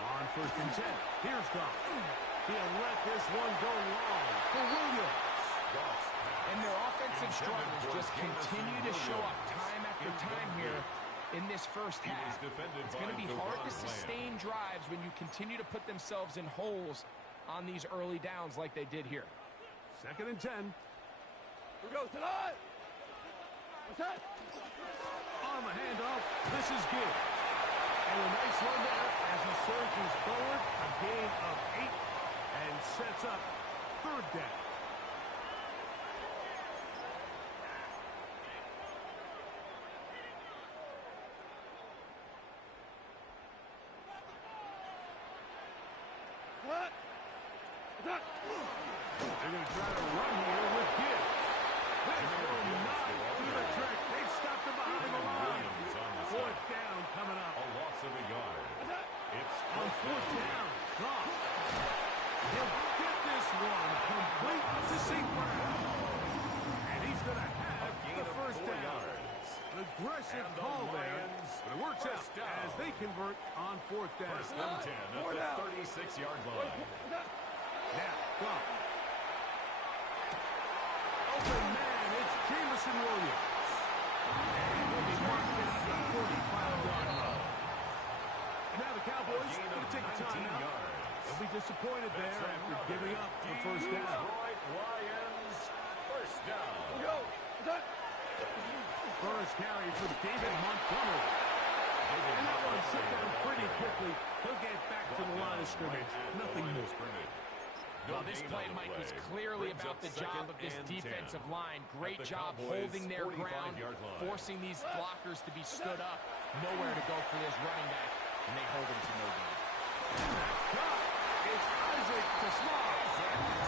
On 1st and 10, here's Goff. He'll let this one go long for Williams. And their offensive struggles just continue to show up time after time here. in this first half. It's going to be hard to sustain drives when you continue to put themselves in holes on these early downs like they did here. 2nd and 10. Here we go, tonight. What's that? On the handoff, this is good. And a nice run there as he surges forward, a gain of 8, and sets up 3rd down. What? They're going to try to run here with Gibbs. This will not do the trick. They've stopped him behind the line. 4th down coming up. A loss of a yard. It's On 4th down, Goff. He'll get this one complete to St. Brown. And he's going to have the 1st down. An aggressive call there, but it works out as they convert on 4th down. 1st and 10 at the 36-yard line. Now, Goff. Open man, it's Jameson Williams. And he'll be marked down at the 45-yard line. And now the Cowboys are going to take a timeout. They'll be disappointed there after giving up the 1st down. Lions, 1st down. Here we go. What's that? First carry for David Montgomery. And that one shut down pretty quickly. He'll get back to the line of scrimmage. Nothing new. Well, this play, Mike, was clearly about the job of this defensive line. Great job holding their ground, forcing these blockers to be stood up. Nowhere to go for this running back, and they hold him to no gain. It's Isaac to Small.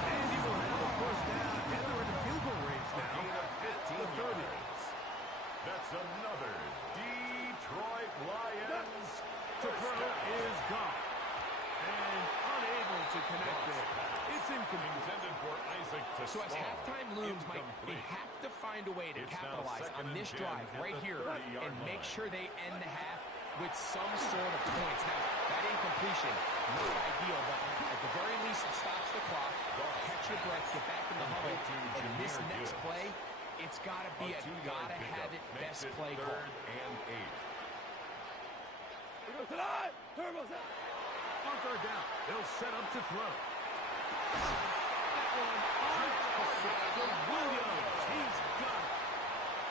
And he will have a 1st down, and they're in the field goal range now at the 30. That's another Detroit Lions. To throw is gone. And unable to connect there. It's incomplete. Intended for Isaac to So as halftime looms, Mike, they have to find a way to capitalize on this drive right here and make sure they end the half with some sort of points. Now, that incompletion, not ideal, but at the very least, it stops the clock. Catch your breath, get back in the huddle. And this next play, it's got to be a gotta-have-it best play call. 3rd and 8. Here we go, tonight. Turbo's out. On 3rd down, they'll set up to throw. That one on to Williams. He's got it.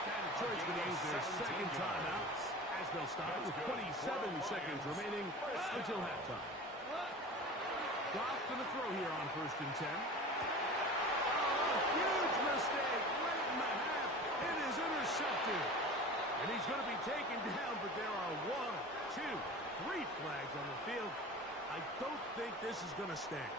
And Detroit's going to use their 2nd timeout as they'll stop with 27 seconds remaining until halftime. Goff going to throw here on 1st and 10. Oh, huge mistake late in the half. It is intercepted. And he's going to be taken down, but there are 1, 2, 3 flags on the field. I don't think this is going to stand.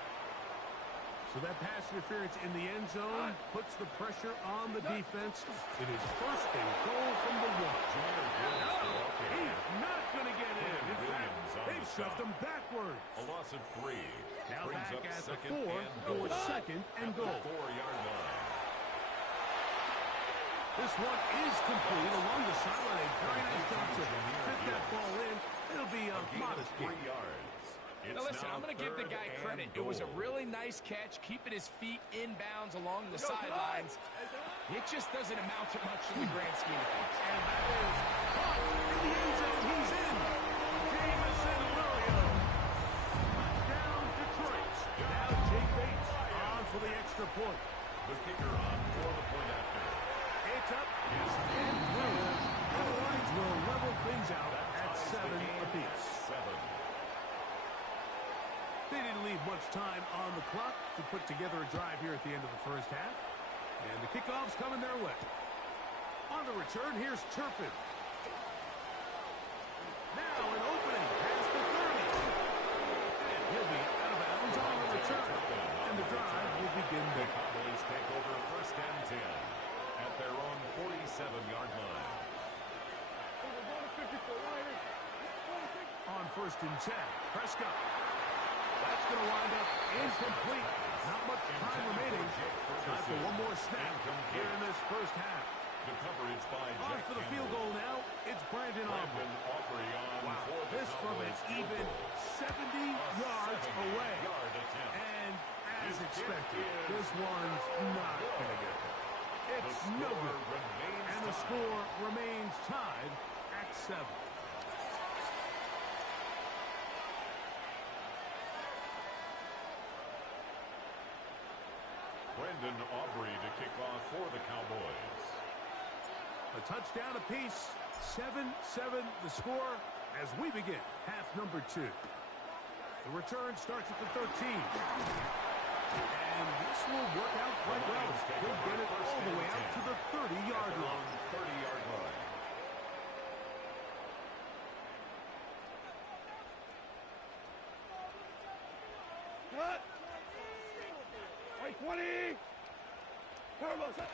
So that pass interference in the end zone puts the pressure on the defense. It is 1st and goal from the 1. No, he's not going to get in. In fact, they've shoved him backwards. A loss of 3. Now Brings back up at the 2nd 4 and for goal. 2nd and At the goal. 4-yard line. This one is complete along the sideline. A very nice job to fit that ball in. It'll be a modest gain. 3 yards. Now listen, I'm going to give the guy credit. It was a really nice catch, keeping his feet inbounds along the sidelines. It just doesn't amount to much in the grand scheme of things. And that is caught in the end zone. He's in. Jameson Williams. Touchdown Detroit. Now Jake Bates on for the extra point. The kicker on for the point after. It's up and through. The Lions will level things out at 7 apiece. 7. They didn't leave much time on the clock to put together a drive here at the end of the 1st half. And the kickoff's coming their way. On the return, here's Turpin. Now an opening past the 30. And he'll be out of bounds on the return. And the drive will begin The there. Cowboys take over 1st and 10 at their own 47-yard line. On 1st and 10, Prescott. That's going to wind up incomplete. Not much time remaining. Time for one more snap here in this 1st half. The coverage by On Jack for the field goal now, it's Brandon Aubrey. Aubrey on Wow, for the this from an Cowboys. even 70 yards away. 70-yard attempt. And as expected, this one's not going to get there. It's no good. And the score remains tied at 7. Brandon Aubrey to kick off for the Cowboys. A touchdown apiece. 7-7 the score as we begin half number 2. The return starts at the 13. And this will work out quite well. They'll get it all the way out to the 30-yard line. 30-yard line. Cut. Right 20. Turbo set.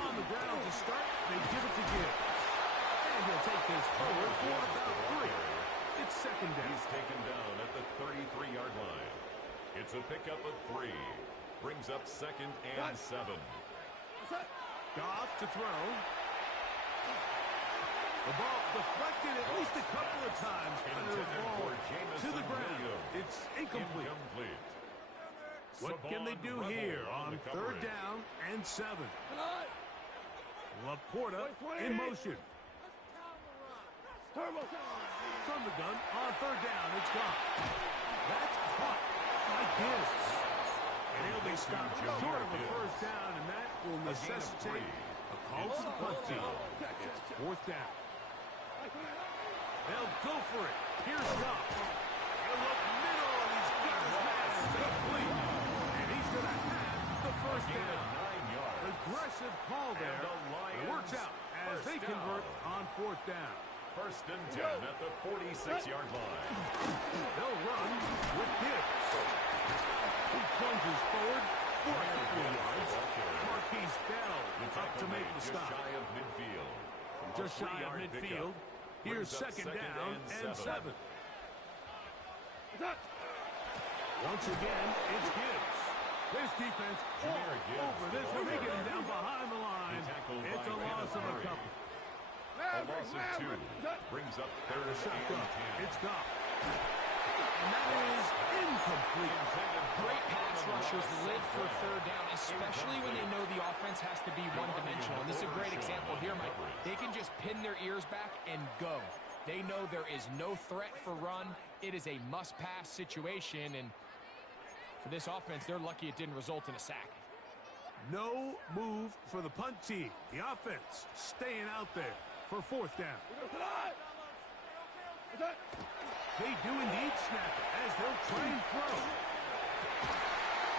On the ground to start, they give it to Gibbs. And he'll take this forward for about 3. It's second down. He's taken down at the 33-yard line. It's a pickup of 3. Brings up second and 7. Goff to throw. The ball deflected at least a couple of times. And it'll fall to the ground. It's incomplete. What can they do here on third down and 7? Laporta in motion. From the gun on third down, it's gone. That's caught by Gibbs. And he'll be stopped short of a first down, and that will necessitate a call to the punt team. It's fourth down. They'll go for it. Here's Goff. He'll look middle, and he's got his man complete. And he's going to have the first down. Aggressive call there. It works out as they convert on fourth down. First and 10 at the 46-yard line. They'll run with Gibbs. He plunges forward for a couple of yards. Marquise Bell up to make the stop. Just shy of midfield. Here's second down and 7. Once again, it's Gibbs. This defense all over this. They're making him down behind the line. It's a loss of a couple. A loss of 2 brings up third and 10. It's Goff. And that is incomplete. Great pass rushers live for third down, especially when they know the offense has to be one-dimensional. And this is a great example here, Mike. They can just pin their ears back and go. They know there is no threat for run. It is a must-pass situation, and for this offense, they're lucky it didn't result in a sack. No move for the punt team. The offense staying out there for fourth down. They do indeed snap it as they'll try and throw.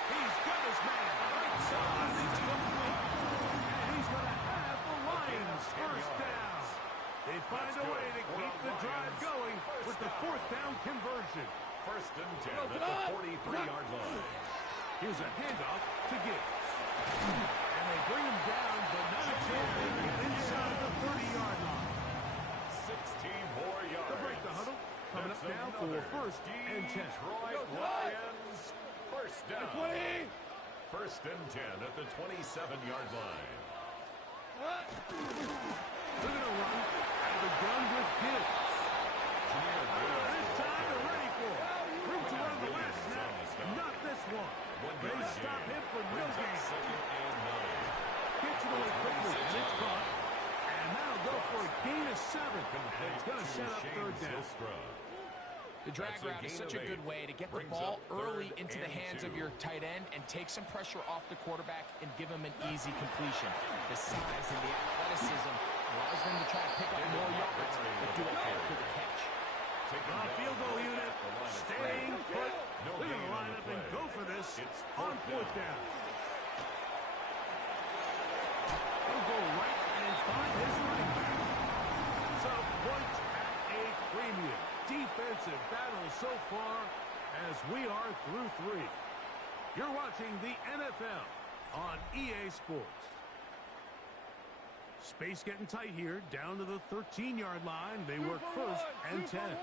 He's got his man right side. It's complete. And he's going to have the Lions first down. They find a way to keep the drive going with the fourth down conversion. First and 10 at the 43-yard line. Here's a handoff to Gibbs. And they bring him down, but not until they get inside the 30-yard line. 16 more yards. The break the huddle. Coming up now for first and 10. Detroit Lions first down. 20. First and 10 at the 27-yard line. They're going to run out of the gun with Gibbs. This time they're ready for it. Room to run the last snap. Not this one. They stop him for no gain. Gets it away quickly, and it's caught. And that'll go for a gain of 7. And it's going to set up third down. The drag route is such a good way to get the ball early into the hands of your tight end and take some pressure off the quarterback and give him an easy completion. The size and the athleticism allows them to try to pick up more yards, but do it after the catch. Field goal unit staying put. They're going to line up and go for this on fourth down. He'll go right and find his running back. So points at a premium. Defensive battle so far as we are through 3. You're watching the NFL on EA Sports. Space getting tight here, down to the 13-yard line. They work first and 10.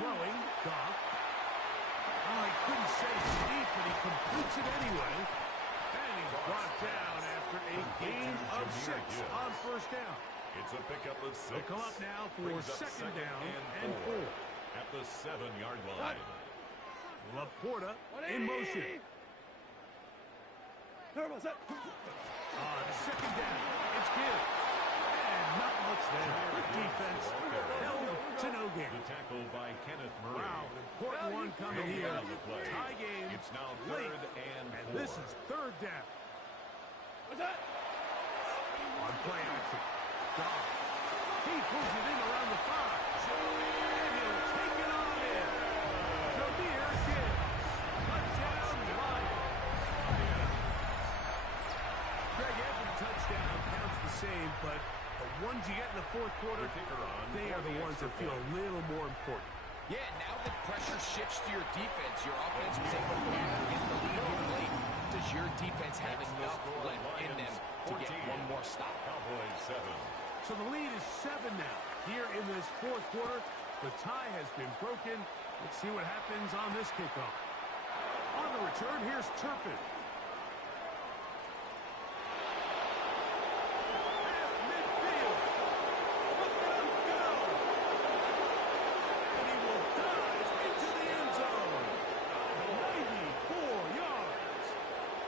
Throwing, Goff. Oh, he couldn't save Steve, but he completes it anyway. And he's brought down after a gain of 6 on first down. It's a pickup of 6. They'll come up now for second down and 4. At the 7-yard line. Laporta in motion. On second down, it's Gibbs. And not much there. Good defense held to no gain. The tackle by Kenneth Murray. Wow, important one coming here. On the play. Tie game. It's now late, third and 4. this is third down. What's that? On play action. Goff. He pulls it in around the 5. And he'll take it on in. Jameer Gibbs. Touchdown, Lions. Greg, every touchdown counts the same, but the ones you get in the fourth quarter, they are the ones that feel a little more important. Yeah, now that pressure shifts to your defense, your offense was able to get the lead here late. Does your defense have enough left in them to get one more stop? Cowboys 7. So the lead is 7 now. Here in this fourth quarter, the tie has been broken. Let's see what happens on this kickoff. On the return, here's Turpin. Midfield. Look at him go. And he will dive into the end zone. 94 yards.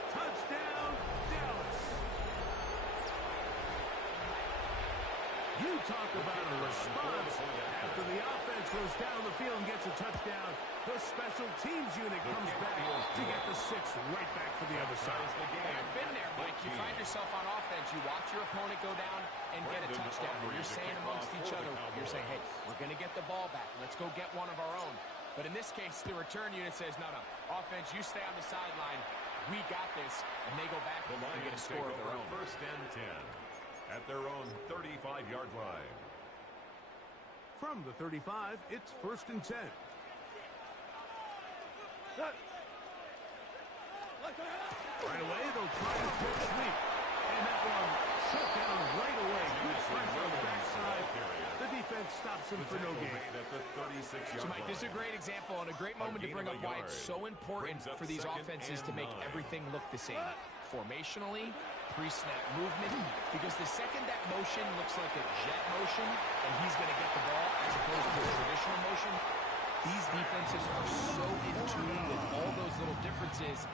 Touchdown, Dallas. You talk about a response after the offense goes down the field and gets a touchdown. The special teams unit comes back to get the 6 right back for the other side. I've been there, Mike. You find yourself on offense. You watch your opponent go down and get a touchdown. And you're saying amongst each other, you're saying, hey, we're going to get the ball back. Let's go get one of our own. But in this case, the return unit says, no, offense, you stay on the sideline. We got this. And they go back and get a score of their own. First and 10 at their own 35-yard line. From the 35, it's first and 10. Right away, they'll try to jet sweep. And that one shut down right away. Good pressure on the backside. The defense stops him for no gain. So, Mike, this is a great example and a great moment to bring up why it's so important for these offenses to make everything look the same. Formationally, pre-snap movement, because the second that motion looks like a jet motion and he's going to get the ball as opposed to a traditional motion, these defenses are so in tune with all those little differences.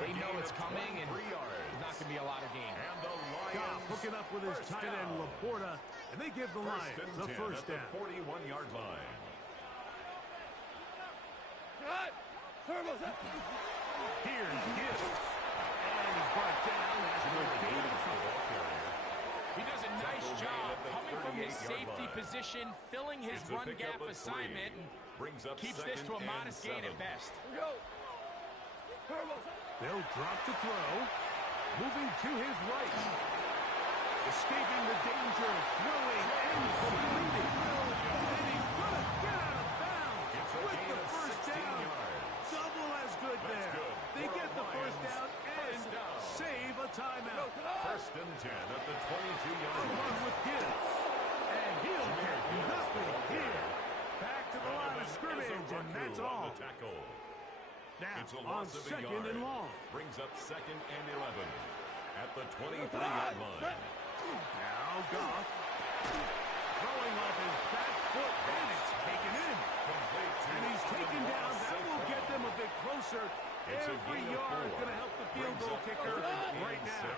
They know it's coming, and there's not going to be a lot of gain. Goff hooking up with his tight end, Laporta, and they give the Lions the first down. 41-yard line. Here's Gibbs. And he's brought down as no gain. He does a nice job coming from his safety position, filling his run gap assignment, and keeps this to a modest gain at best. They'll drop to throw. Moving to his right. Escaping the danger of throwing and completing. And he's going to get out of bounds with the first down. Double as good there. They get the first down and save a timeout. First and 10 at the 22-yard line. Run with Gibbs. And he'll get nothing here. Back to the line of scrimmage, and that's all. Now, on second and long. Brings up second and 11 at the 23-yard line. Now Goff. Throwing off his back foot, and it's taken in. And he's taken down. That will get them a bit closer. Every yard going to help the field goal kicker right now.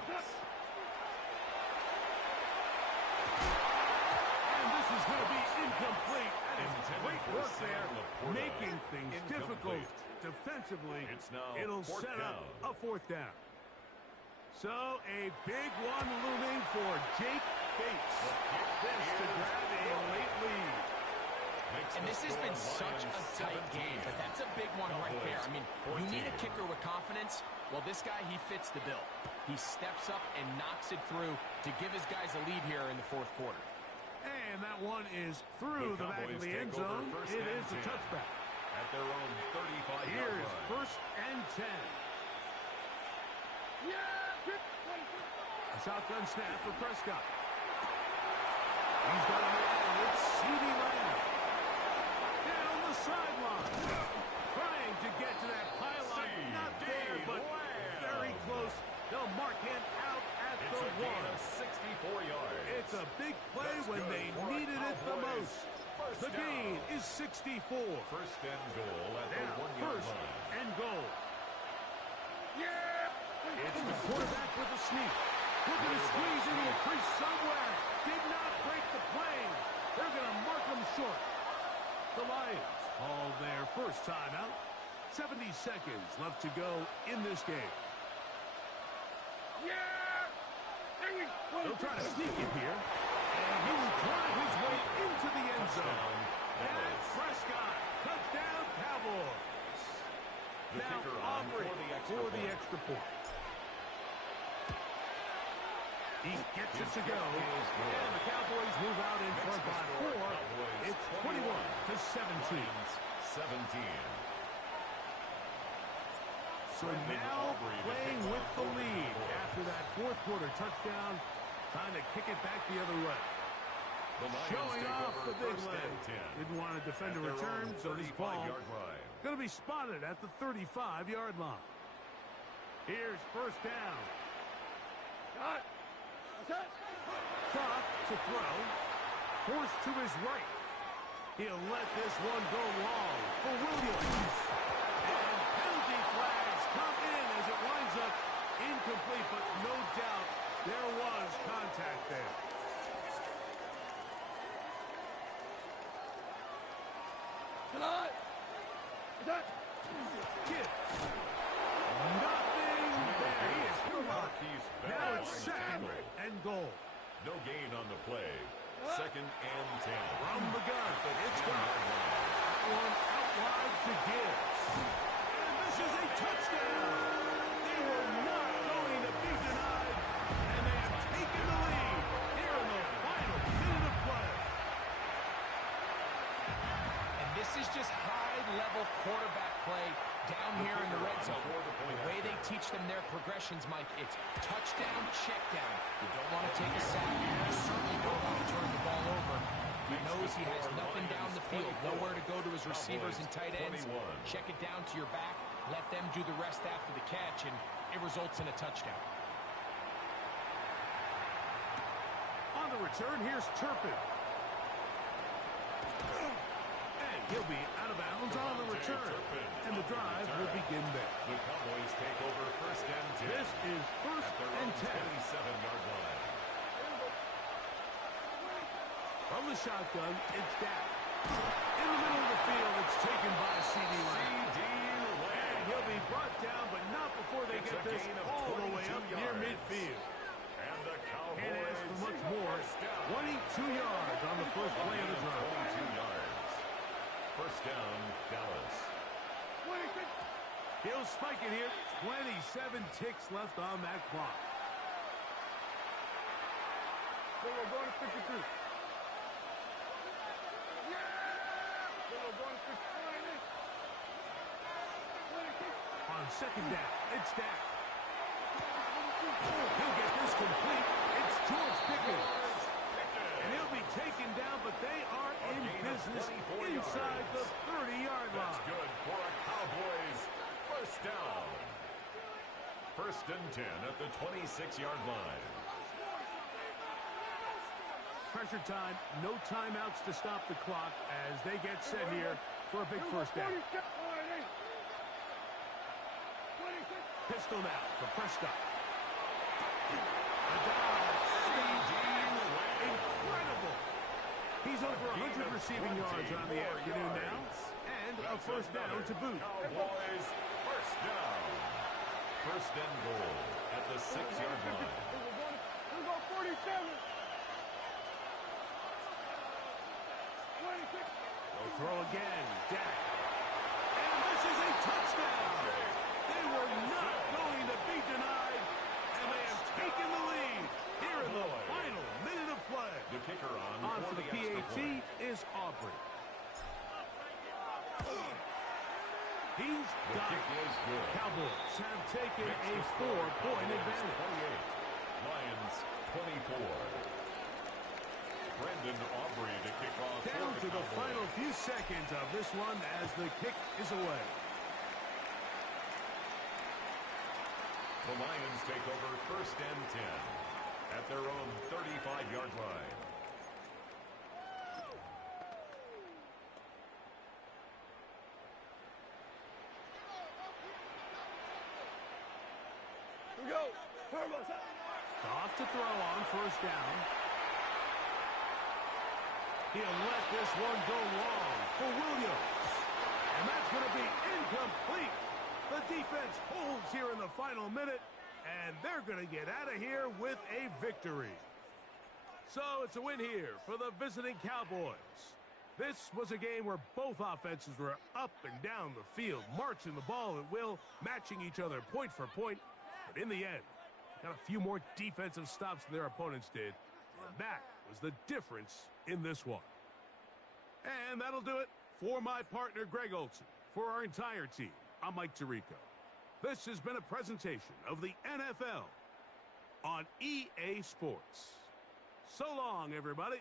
And this is going to be incomplete. That is great work there, making things difficult defensively. It'll set up a fourth down. So a big one looming for Jake Bates. This to grab a late lead. And this has been such a tight game, but that's a big one right there. I mean, you need a kicker with confidence. Well, this guy, he fits the bill. He steps up and knocks it through to give his guys a lead here in the fourth quarter. And that one is through the back of the end zone. It is a touchback. At their own 35-yard line. Here's first and 10. A shotgun snap for Prescott. He's got a man with CeeDee Lamb. Down the sideline. Trying to get to that pylon. Not there, but very close. They'll mark him out at the 1. 64 yards. It's a big play when they needed it the most. The gain is 64. First and goal at the 1-yard line. And goal. It's the quarterback with a sneak. Looking to squeeze into a crease somewhere. Did not break the plane. They're going to mark him short. The Lions call their first timeout. 70 seconds left to go in this game. Yeah! They'll try to sneak it here. And he will drive his way into the end zone. And Prescott, touchdown Cowboys. Now Aubrey for the extra point. He gets it to go. And the Cowboys move out in front by 4. It's 21-17. 17. So now playing with the lead after that fourth quarter touchdown. Time to kick it back the other way. Showing off the big leg. Didn't want to defend a return, so this ball going to be spotted at the 35-yard line. Here's first down. Tough to throw. Forced to his right. He'll let this one go long for Williams. And penalty flags come in as it winds up incomplete, but no doubt there was contact there. Gibbs. Nothing there. He is through. Now it's second and goal. No gain on the play. Second and 10. From the gun. It's gone. That one out wide to Gibbs. And this is a touchdown. They were not going to be denied. And they have taken the lead here in the final minute of play. And this is just high-level quarterback play down here in the red zone. The way they teach them their progressions, Mike, it's touchdown, check down. You don't want to take a sack. You certainly don't want to turn the ball over. He knows he has nothing down the field, nowhere to go to his receivers and tight ends. Check it down to your back, let them do the rest after the catch, and it results in a touchdown. On the return, here's Turpin. And he'll be out of bounds on the return. And the drive will begin there. The Cowboys take over first and 10. This is first and 10. 27-yard line. From the shotgun, it's Dak. In the middle of the field, it's taken by C.D. Lamb. And he'll be brought down, but not before they get this all the way up near midfield. And the Cowboys Can't ask for much more. 22 yards on the first play of the drive. 22 yards. First down, Dallas. He'll spike it here. 27 ticks left on that clock. So we're going to 52. On second down, it's Dak. He'll get this complete. It's George Pickens. And he'll be taken down, but they are in business inside the 30-yard line. That's good for a Cowboys first down. First and 10 at the 26-yard line. Pressure time, no timeouts to stop the clock as they get set here for a big first down. Pistol now for Prescott. A dive. Incredible. He's over 100 receiving yards on the afternoon now. And a first down to boot. Cowboys first down. First and goal at the 6-yard line. We'll go 47. They'll throw again. Dak. And this is a touchdown. They were not going to be denied. And they have taken the lead here in the final minute of play. The kicker On for the PAT is Aubrey. He's got it. Cowboys have taken a 4-point advantage. 28. Lions 24. Brendan Aubrey to kick off. Down to the final few seconds of this one as the kick is away. The Lions take over first and 10 at their own 35-yard line. Here we go. Off to throw on first down. He'll let this one go long for Williams. And that's going to be incomplete. The defense holds here in the final minute, and they're going to get out of here with a victory. So it's a win here for the visiting Cowboys. This was a game where both offenses were up and down the field, marching the ball at will, matching each other point for point. But in the end, got a few more defensive stops than their opponents did. And that was the difference in this one. And that'll do it for my partner, Greg Olson. For our entire team, I'm Mike Tirico. This has been a presentation of the NFL on EA Sports. So long, everybody.